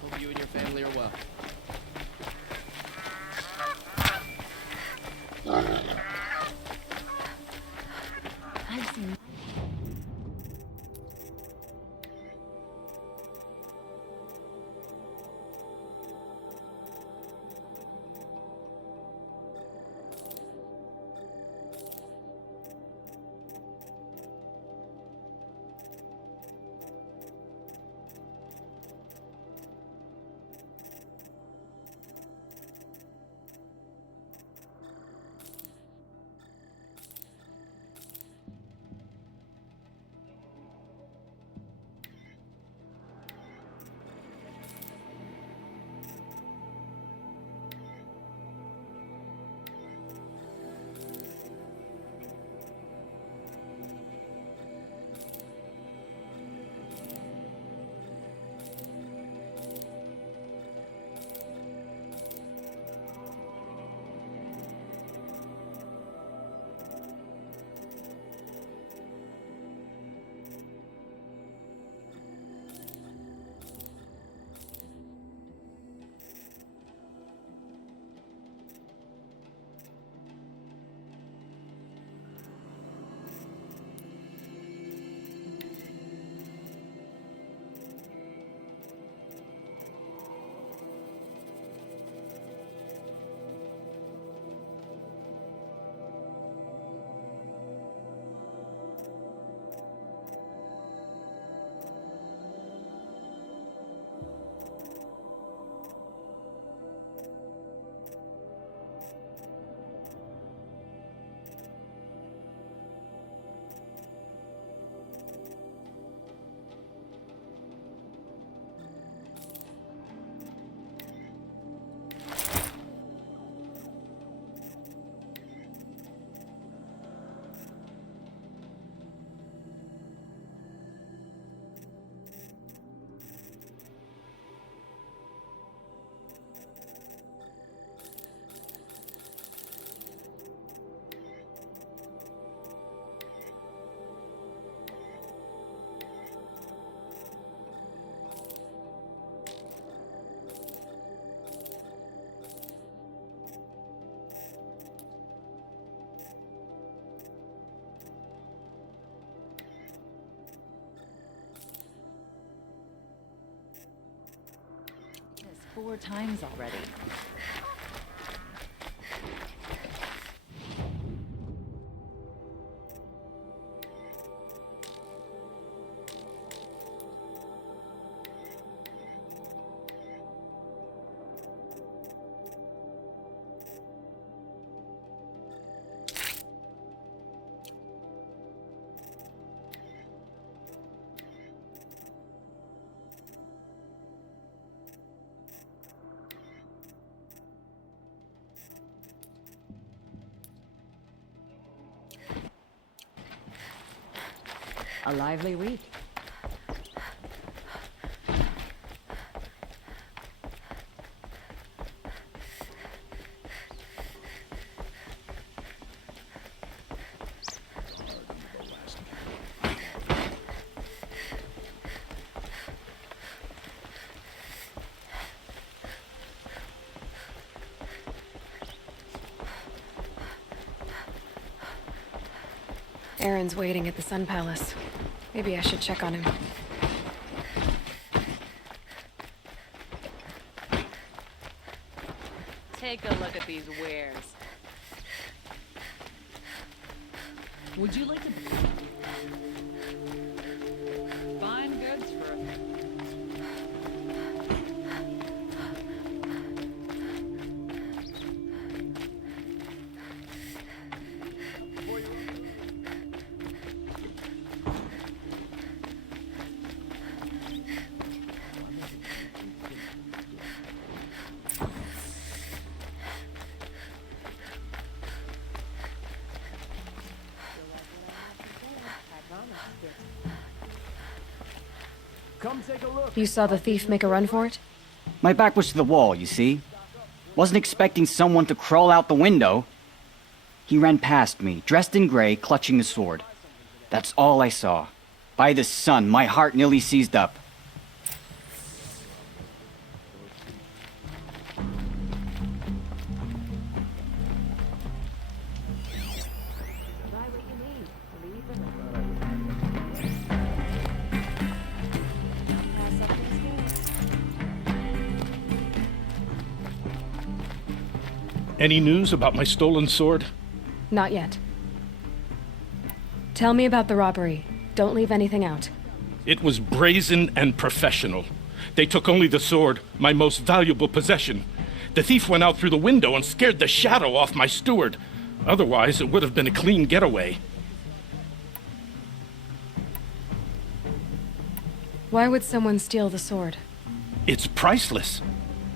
Hope you and your family are well. 4 times already. A lively week. Aaron's waiting at the Sun Palace. Maybe I should check on him. Take a look at these wares. Would you like to... Fine goods for a... Come take a look. You saw the thief make a run for it? My back was to the wall, you see? Wasn't expecting someone to crawl out the window. He ran past me, dressed in gray, clutching the sword. That's all I saw. By the sun, my heart nearly seized up. Any news about my stolen sword? Not yet. Tell me about the robbery. Don't leave anything out. It was brazen and professional. They took only the sword, my most valuable possession. The thief went out through the window and scared the shadow off my steward. Otherwise, it would have been a clean getaway. Why would someone steal the sword? It's priceless.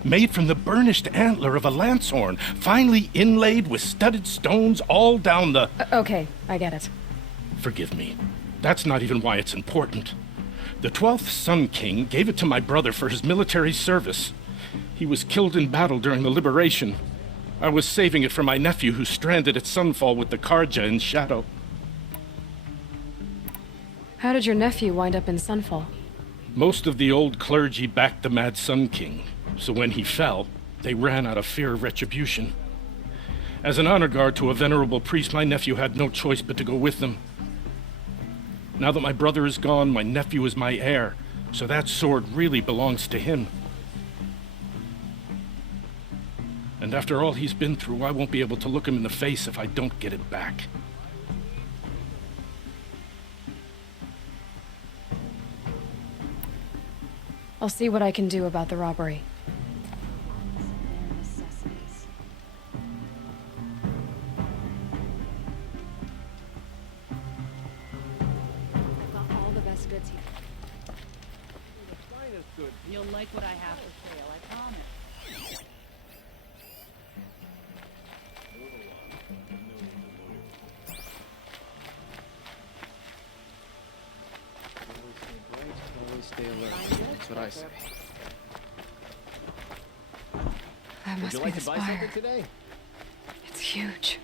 Made from the burnished antler of a lancehorn, finely inlaid with studded stones all down the... Okay, I get it. Forgive me. That's not even why it's important. The 12th Sun King gave it to my brother for his military service. He was killed in battle during the liberation. I was saving it for my nephew who's stranded at Sunfall with the Karja in Shadow. How did your nephew wind up in Sunfall? Most of the old clergy backed the Mad Sun King, so when he fell, they ran out of fear of retribution. As an honor guard to a venerable priest, my nephew had no choice but to go with them. Now that my brother is gone, my nephew is my heir, so that sword really belongs to him. And after all he's been through, I won't be able to look him in the face if I don't get it back. I'll see what I can do about the robbery. You'll like what I have for sale, I promise. Always stay alert. That's what I say. That must Would you be like the to buy spire. something today? It's huge.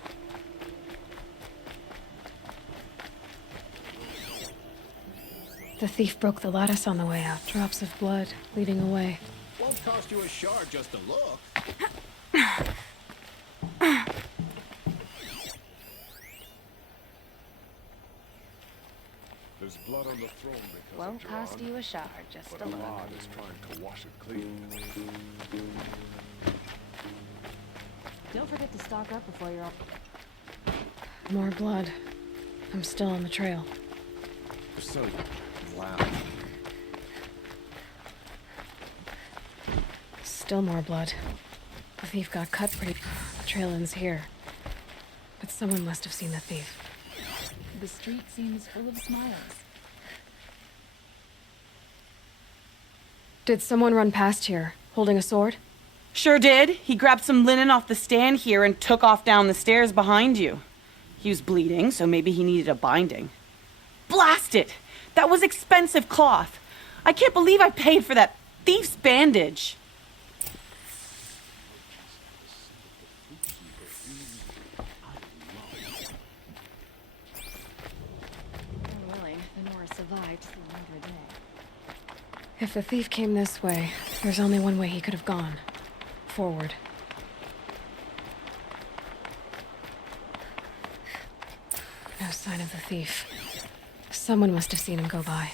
The thief broke the lattice on the way out. Drops of blood leading away. Won't cost you a shard just to look. The There's blood on the throne because Won't of cost Jiran, you a shard, just but a little. Ahmad is trying to wash it clean. Don't forget to stock up before you're up. More blood. I'm still on the trail. You're so loud. Still more blood. The thief got cut pretty. The trail ends here. But someone must have seen the thief. The street seems full of smiles. Did someone run past here, holding a sword? Sure did. He grabbed some linen off the stand here and took off down the stairs behind you. He was bleeding, so maybe he needed a binding. Blast it! That was expensive cloth. I can't believe I paid for that thief's bandage. Unwilling, the Nora survived the longer day. If the thief came this way, there's only one way he could have gone. Forward. No sign of the thief. Someone must have seen him go by.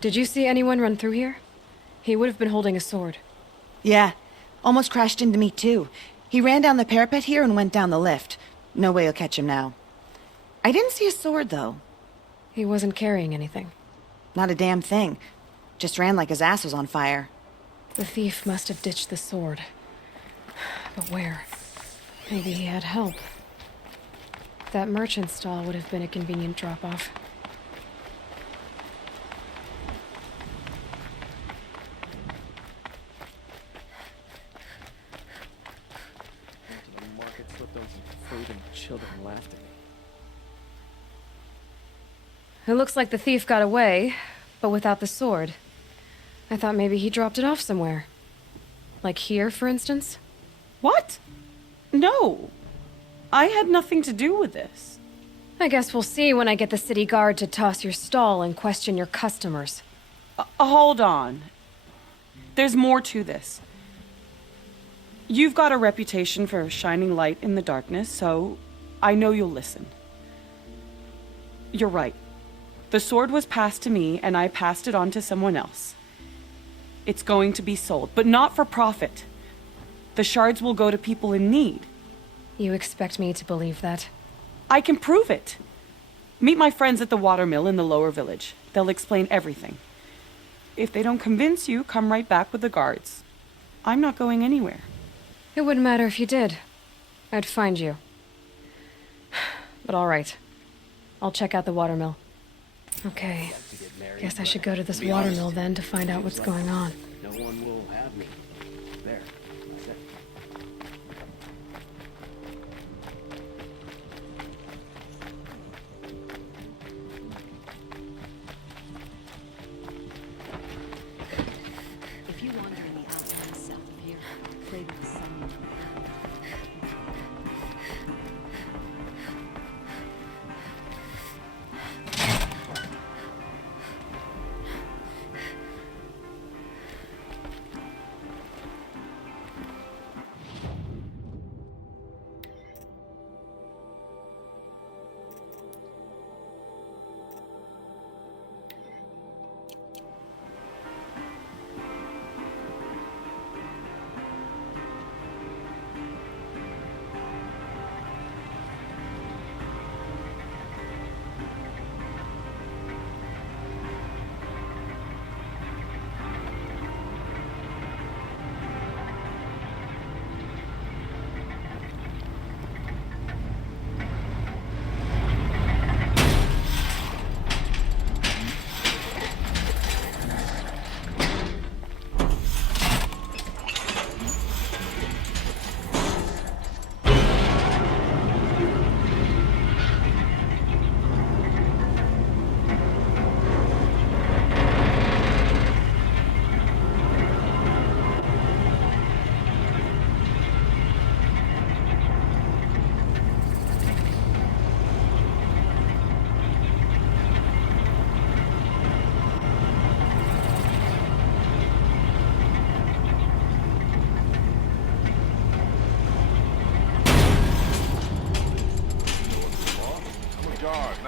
Did you see anyone run through here? He would have been holding a sword. Yeah, almost crashed into me too. He ran down the parapet here and went down the lift. No way you'll catch him now. I didn't see a sword, though. He wasn't carrying anything. Not a damn thing. Just ran like his ass was on fire. The thief must have ditched the sword. But where? Maybe he had help. That merchant stall would have been a convenient drop-off. Went to the market, slipped on some fruit, and children laughed at me. It looks like the thief got away, but without the sword. I thought maybe he dropped it off somewhere. Like here, for instance? What? No. I had nothing to do with this. I guess we'll see when I get the city guard to toss your stall and question your customers. Hold on. There's more to this. You've got a reputation for shining light in the darkness, so I know you'll listen. You're right. The sword was passed to me, and I passed it on to someone else. It's going to be sold, but not for profit. The shards will go to people in need. You expect me to believe that? I can prove it. Meet my friends at the watermill in the lower village. They'll explain everything. If they don't convince you, come right back with the guards. I'm not going anywhere. It wouldn't matter if you did. I'd find you. But all right. I'll check out the watermill. Okay. Guess I should go to this watermill then to find out what's going on. No one will have me. There. That's it. If you wander in the outlands south of here, pray with the sun.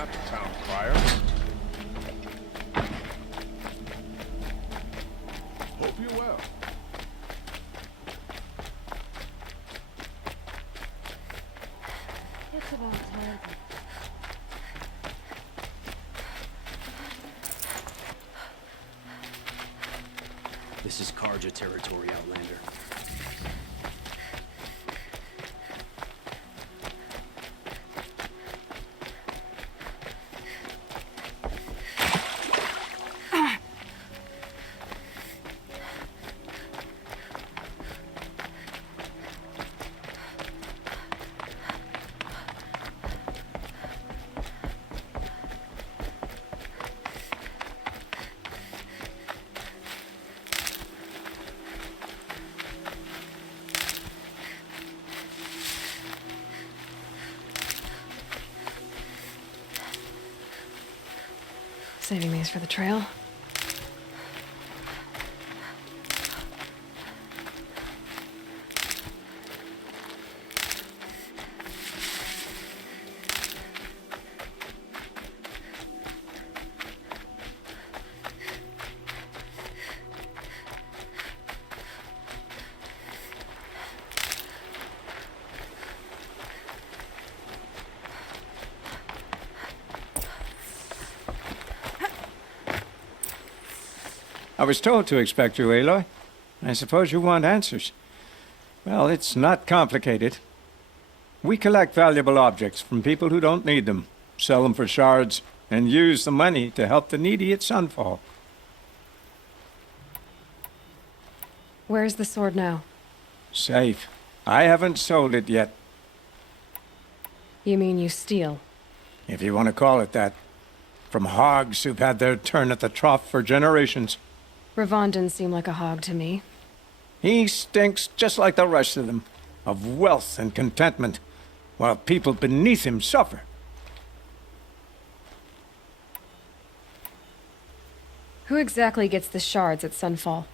at the town crier. Hope you well. It's about time. This is Karja territory, Outlander. Saving these for the trail. I was told to expect you, Aloy. I suppose you want answers. Well, it's not complicated. We collect valuable objects from people who don't need them, sell them for shards, and use the money to help the needy at Sunfall. Where's the sword now? Safe. I haven't sold it yet. You mean you steal? If you want to call it that. From hogs who've had their turn at the trough for generations. Ravon didn't seem like a hog to me. He stinks just like the rest of them, of wealth and contentment, while people beneath him suffer. Who exactly gets the shards at Sunfall?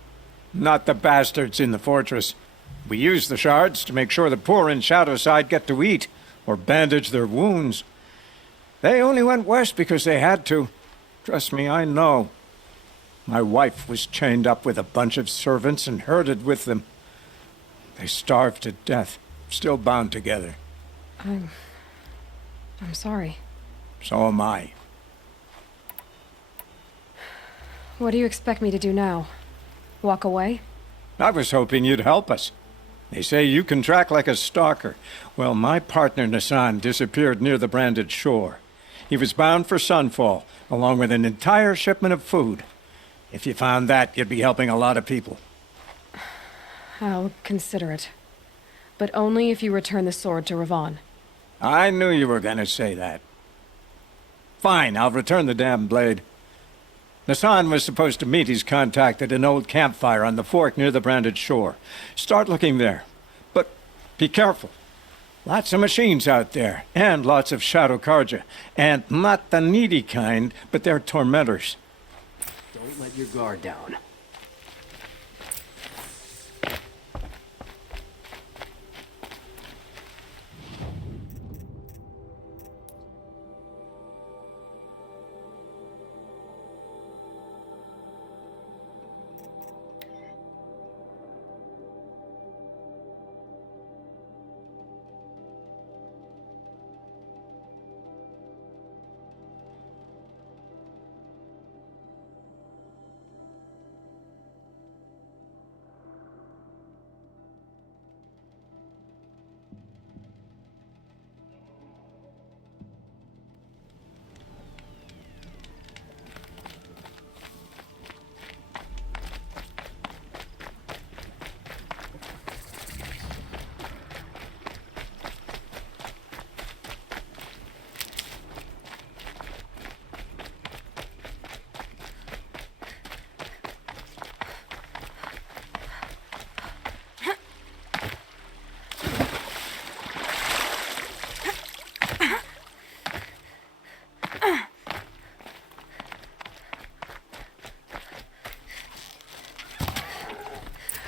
Not the bastards in the fortress. We use the shards to make sure the poor in Shadowside get to eat, or bandage their wounds. They only went west because they had to. Trust me, I know. My wife was chained up with a bunch of servants and herded with them. They starved to death, still bound together. I'm sorry. So am I. What do you expect me to do now? Walk away? I was hoping you'd help us. They say you can track like a stalker. Well, my partner Nassan disappeared near the branded shore. He was bound for Sunfall, along with an entire shipment of food. If you found that, you'd be helping a lot of people. I'll consider it. But only if you return the sword to Ravon. I knew you were gonna say that. Fine, I'll return the damn blade. Nassan was supposed to meet his contact at an old campfire on the fork near the branded shore. Start looking there. But be careful. Lots of machines out there, and lots of Shadow Karja. And not the needy kind, but they're tormentors. Don't let your guard down.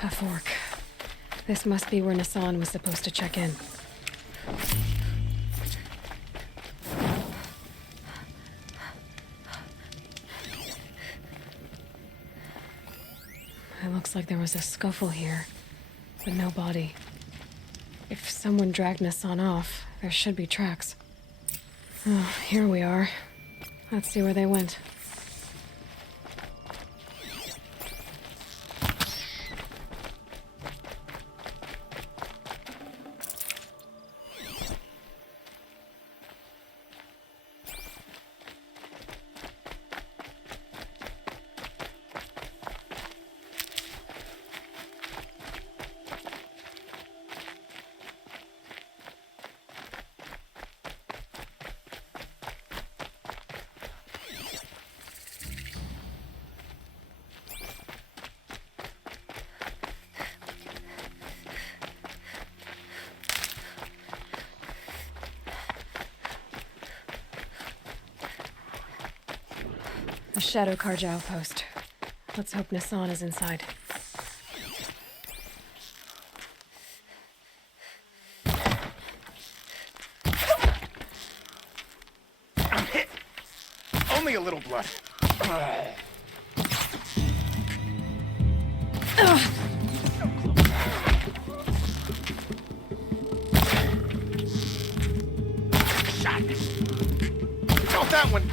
A fork. This must be where Nassan was supposed to check in. Looks like there was a scuffle here, but no body. If someone dragged Nassan off, there should be tracks. Oh, here we are. Let's see where they went. The Shadow Karja outpost. Let's hope Nassan is inside. I'm hit. Only a little blood. Shot. Not that one.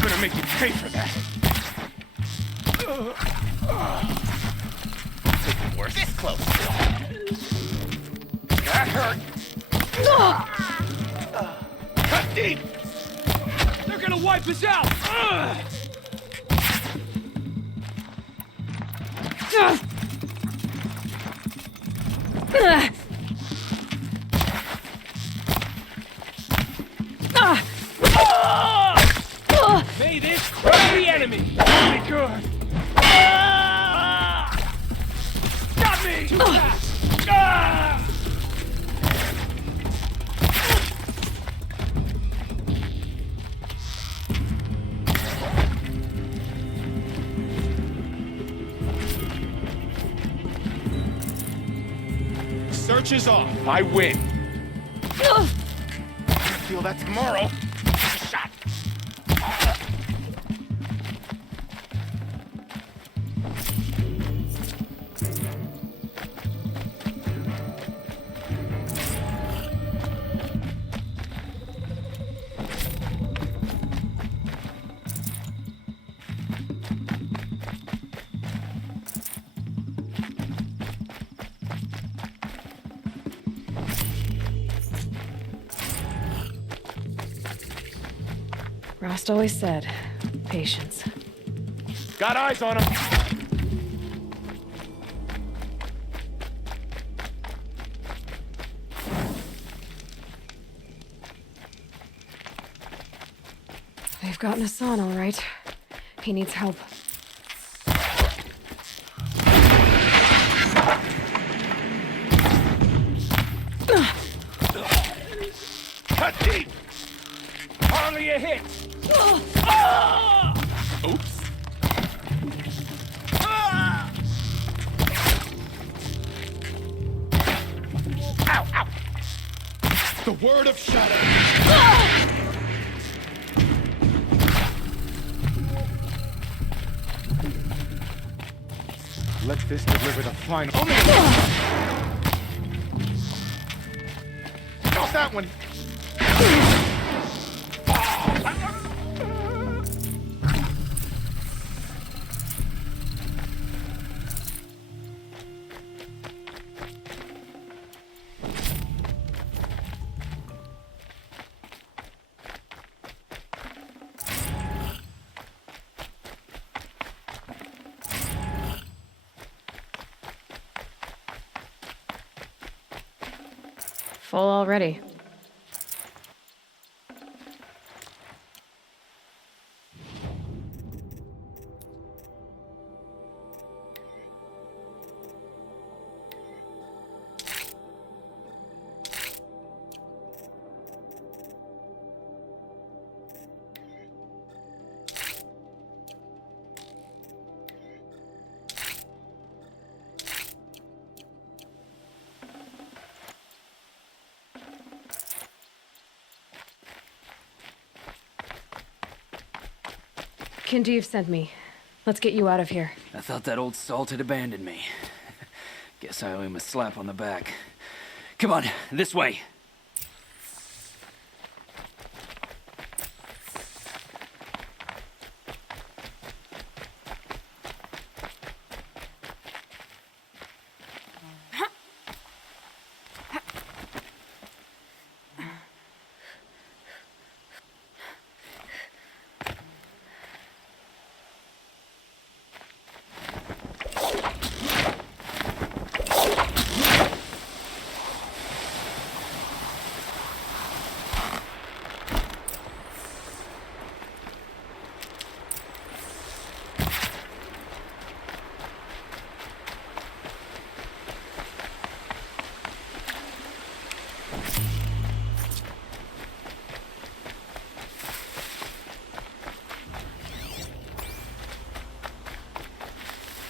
Gonna make you pay for that. Taking worse. This close. That hurt. Cut deep. They're gonna wipe us out. May this crush the enemy! Be good! Got me! Search is off. I win. Feel that tomorrow. Shot. Rost always said, patience. Got eyes on him. They've got Nassan, all right. He needs help. Cut deep. Hardly a hit. Oops. Ow, ow. The word of shadow. Let this deliver the final. Not that one. Full already. Kindeev sent me. Let's get you out of here. I thought that old salt had abandoned me. Guess I owe him a slap on the back. Come on, this way.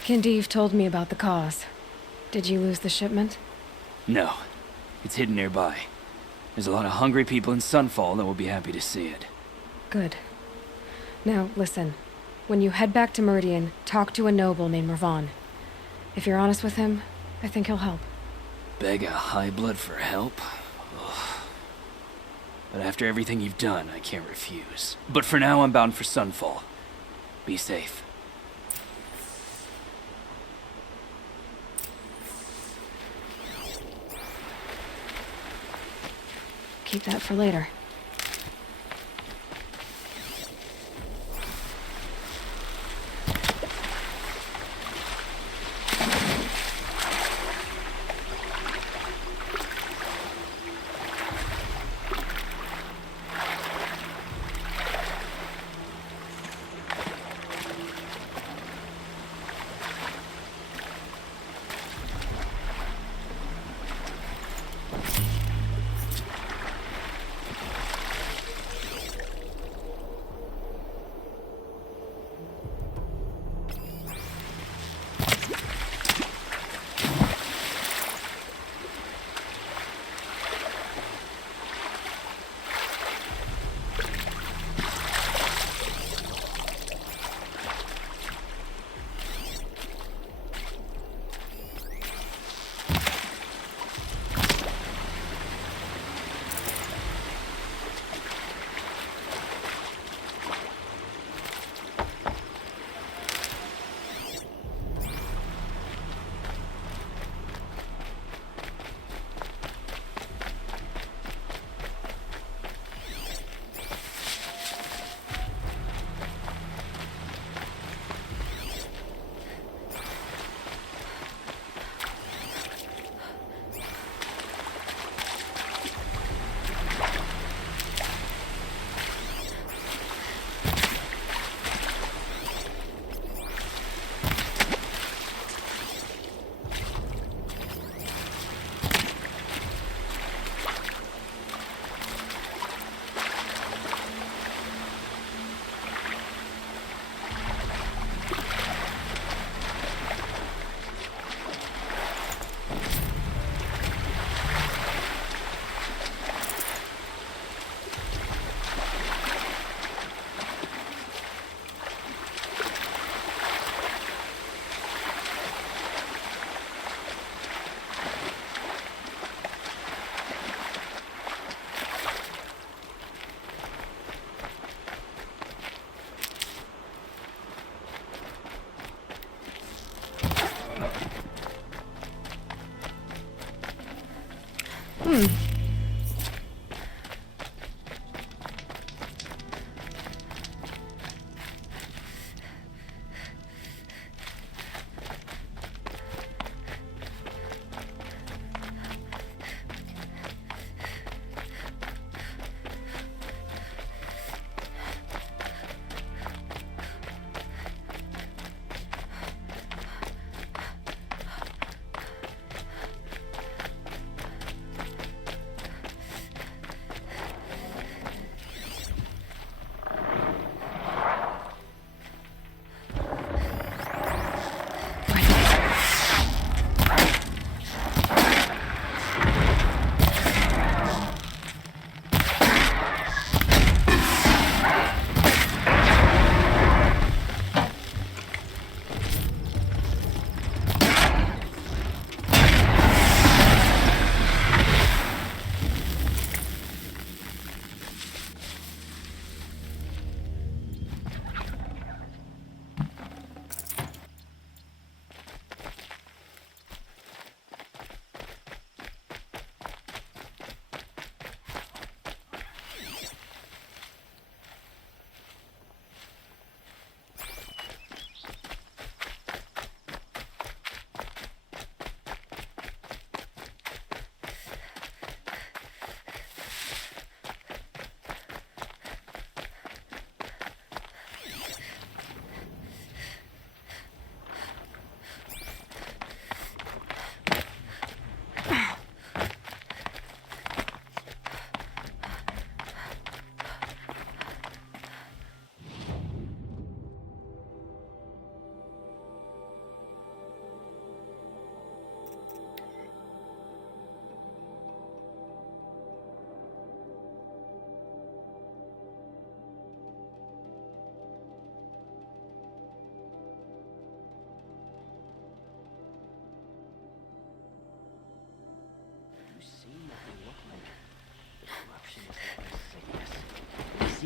Kindeev told me about the cause. Did you lose the shipment? No. It's hidden nearby. There's a lot of hungry people in Sunfall that will be happy to see it. Good. Now, listen. When you head back to Meridian, talk to a noble named Mervan. If you're honest with him, I think he'll help. Beg a high blood for help? Ugh. But after everything you've done, I can't refuse. But for now, I'm bound for Sunfall. Be safe. Keep that for later.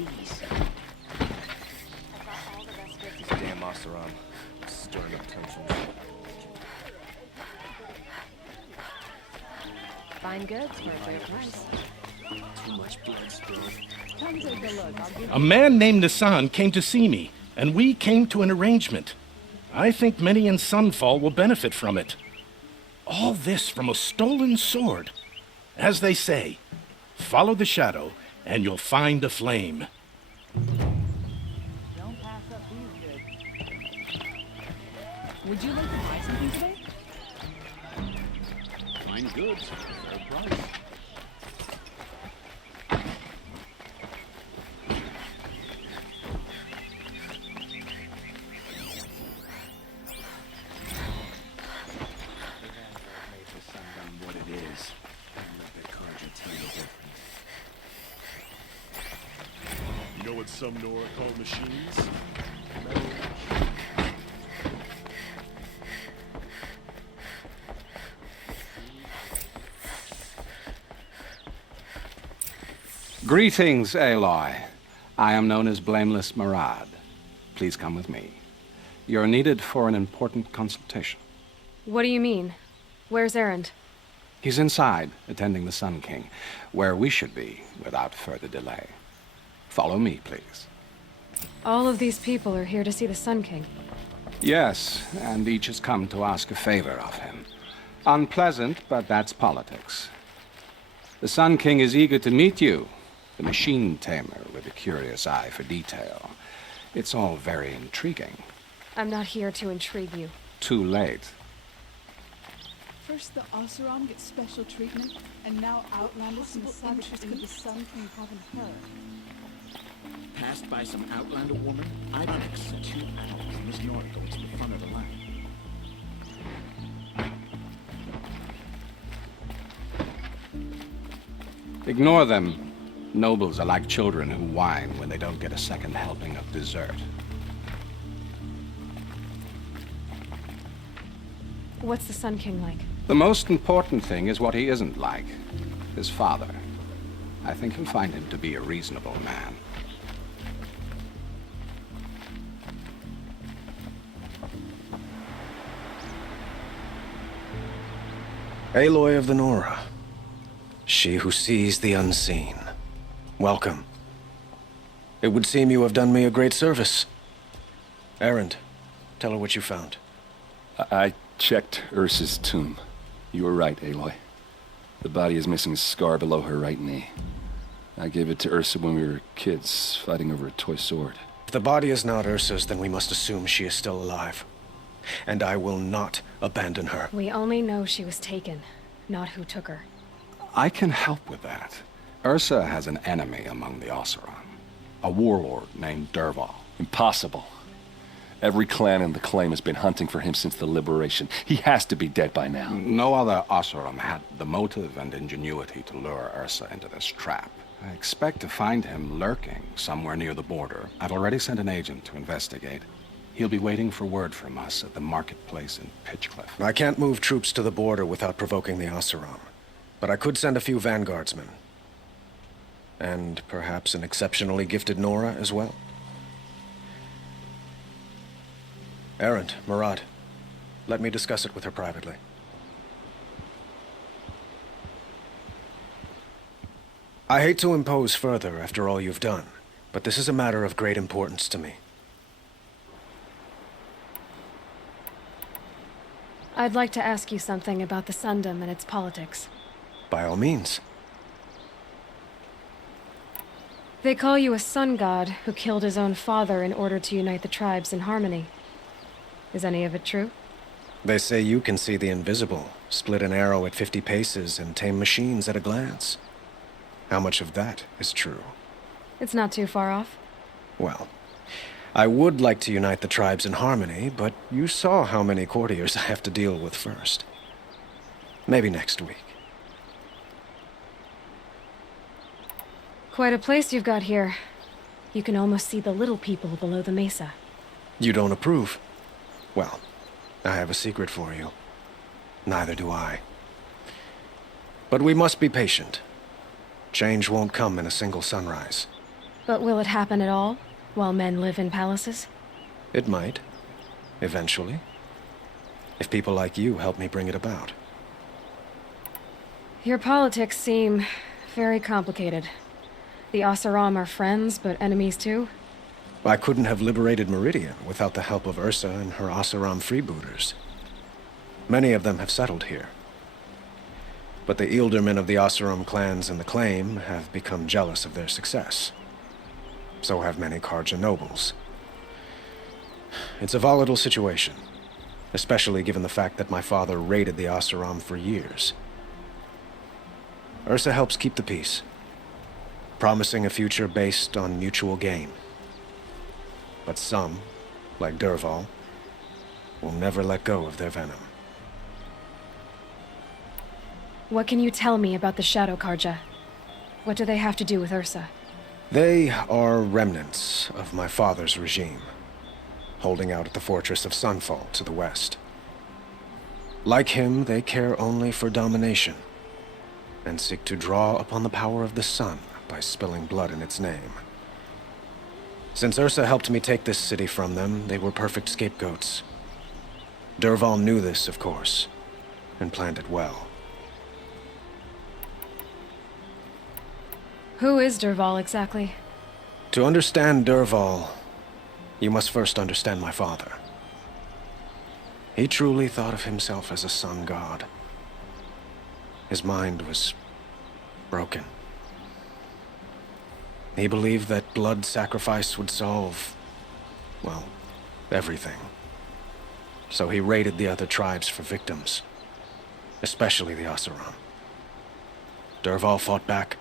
Jeez. This damn Oseram. Stirring up tensions. Fine goods for a fair price. Too much blood spilled. Come take a look. I'll give A man named Nassan came to see me, and we came to an arrangement. I think many in Sunfall will benefit from it. All this from a stolen sword. As they say, follow the shadow, and you'll find a flame. Don't pass up these goods. Would you like to buy something today? Fine goods, fair price. What it is. Let the Kharja tell you different. You know what some Nora call machines? Metal. Greetings, Aloy. I am known as Blameless Marad. Please come with me. You're needed for an important consultation. What do you mean? Where's Erend? He's inside, attending the Sun King, where we should be without further delay. Follow me, please. All of these people are here to see the Sun King. Yes, and each has come to ask a favor of him. Unpleasant, but that's politics. The Sun King is eager to meet you, the machine tamer with a curious eye for detail. It's all very intriguing. I'm not here to intrigue you. Too late. First the Oseram get special treatment, and now Outlanders and the savages could the Sun King have in her. Passed by some Outlander woman? I've been for 2 hours, and this Nora goes to the front of the line. Ignore them. Nobles are like children who whine when they don't get a second helping of dessert. What's the Sun King like? The most important thing is what he isn't like. His father. I think you'll find him to be a reasonable man. Aloy of the Nora. She who sees the unseen. Welcome. It would seem you have done me a great service. Erend, tell her what you found. I checked Ursa's tomb. You were right, Aloy. The body is missing a scar below her right knee. I gave it to Ursa when we were kids, fighting over a toy sword. If the body is not Ursa's, then we must assume she is still alive. And I will not abandon her. We only know she was taken, not who took her. I can help with that. Ursa has an enemy among the Oseram. A warlord named Dervahl. Impossible. Every clan in the claim has been hunting for him since the liberation. He has to be dead by now. No other Oseram had the motive and ingenuity to lure Ursa into this trap. I expect to find him lurking somewhere near the border. I've already sent an agent to investigate. He'll be waiting for word from us at the marketplace in Pitchcliff. I can't move troops to the border without provoking the Oseram. But I could send a few vanguardsmen. And perhaps an exceptionally gifted Nora as well. Erend, Marad, let me discuss it with her privately. I hate to impose further after all you've done, but this is a matter of great importance to me. I'd like to ask you something about the Sundom and its politics. By all means. They call you a sun god who killed his own father in order to unite the tribes in harmony. Is any of it true? They say you can see the invisible, split an arrow at 50 paces, and tame machines at a glance. How much of that is true? It's not too far off. Well, I would like to unite the tribes in harmony, but you saw how many courtiers I have to deal with first. Maybe next week. Quite a place you've got here. You can almost see the little people below the mesa. You don't approve? Well, I have a secret for you. Neither do I. But we must be patient. Change won't come in a single sunrise. But will it happen at all, while men live in palaces? It might. Eventually. If people like you help me bring it about. Your politics seem very complicated. The Oseram are friends, but enemies too? I couldn't have liberated Meridian without the help of Ursa and her Oseram freebooters. Many of them have settled here. But the Ealdormen of the Oseram clans in the Claim have become jealous of their success. So have many Carja nobles. It's a volatile situation, especially given the fact that my father raided the Oseram for years. Ursa helps keep the peace, promising a future based on mutual gain. But some, like Dervahl, will never let go of their venom. What can you tell me about the Shadow Carja? What do they have to do with Ursa? They are remnants of my father's regime, holding out at the fortress of Sunfall to the west. Like him, they care only for domination, and seek to draw upon the power of the sun by spilling blood in its name. Since Ursa helped me take this city from them, they were perfect scapegoats. Dervahl knew this, of course, and planned it well. Who is Dervahl exactly? To understand Dervahl, you must first understand my father. He truly thought of himself as a sun god. His mind was broken. He believed that blood sacrifice would solve, well, everything. So he raided the other tribes for victims, especially the Oseram. Dervahl fought back.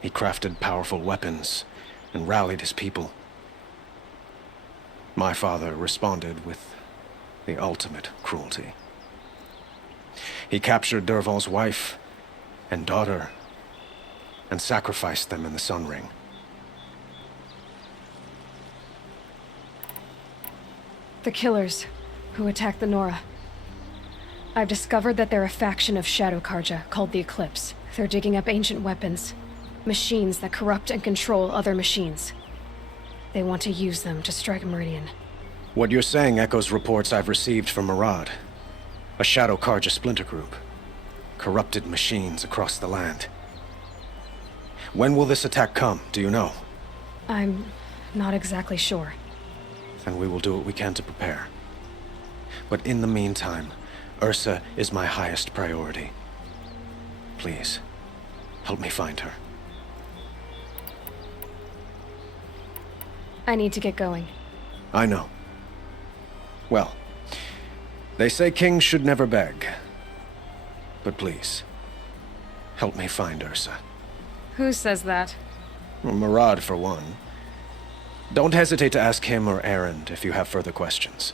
He crafted powerful weapons and rallied his people. My father responded with the ultimate cruelty. He captured Dervahl's wife and daughter and sacrificed them in the Sun Ring. The killers who attacked the Nora. I've discovered that they're a faction of Shadow Carja called the Eclipse. They're digging up ancient weapons, machines that corrupt and control other machines. They want to use them to strike Meridian. What you're saying echoes reports I've received from Murad, a Shadow Carja splinter group. Corrupted machines across the land. When will this attack come, do you know? I'm not exactly sure. Then we will do what we can to prepare. But in the meantime, Ursa is my highest priority. Please, help me find her. I need to get going. I know. Well, they say kings should never beg. But please, help me find Ursa. Who says that? Well, Murad, for one. Don't hesitate to ask him or Erend if you have further questions.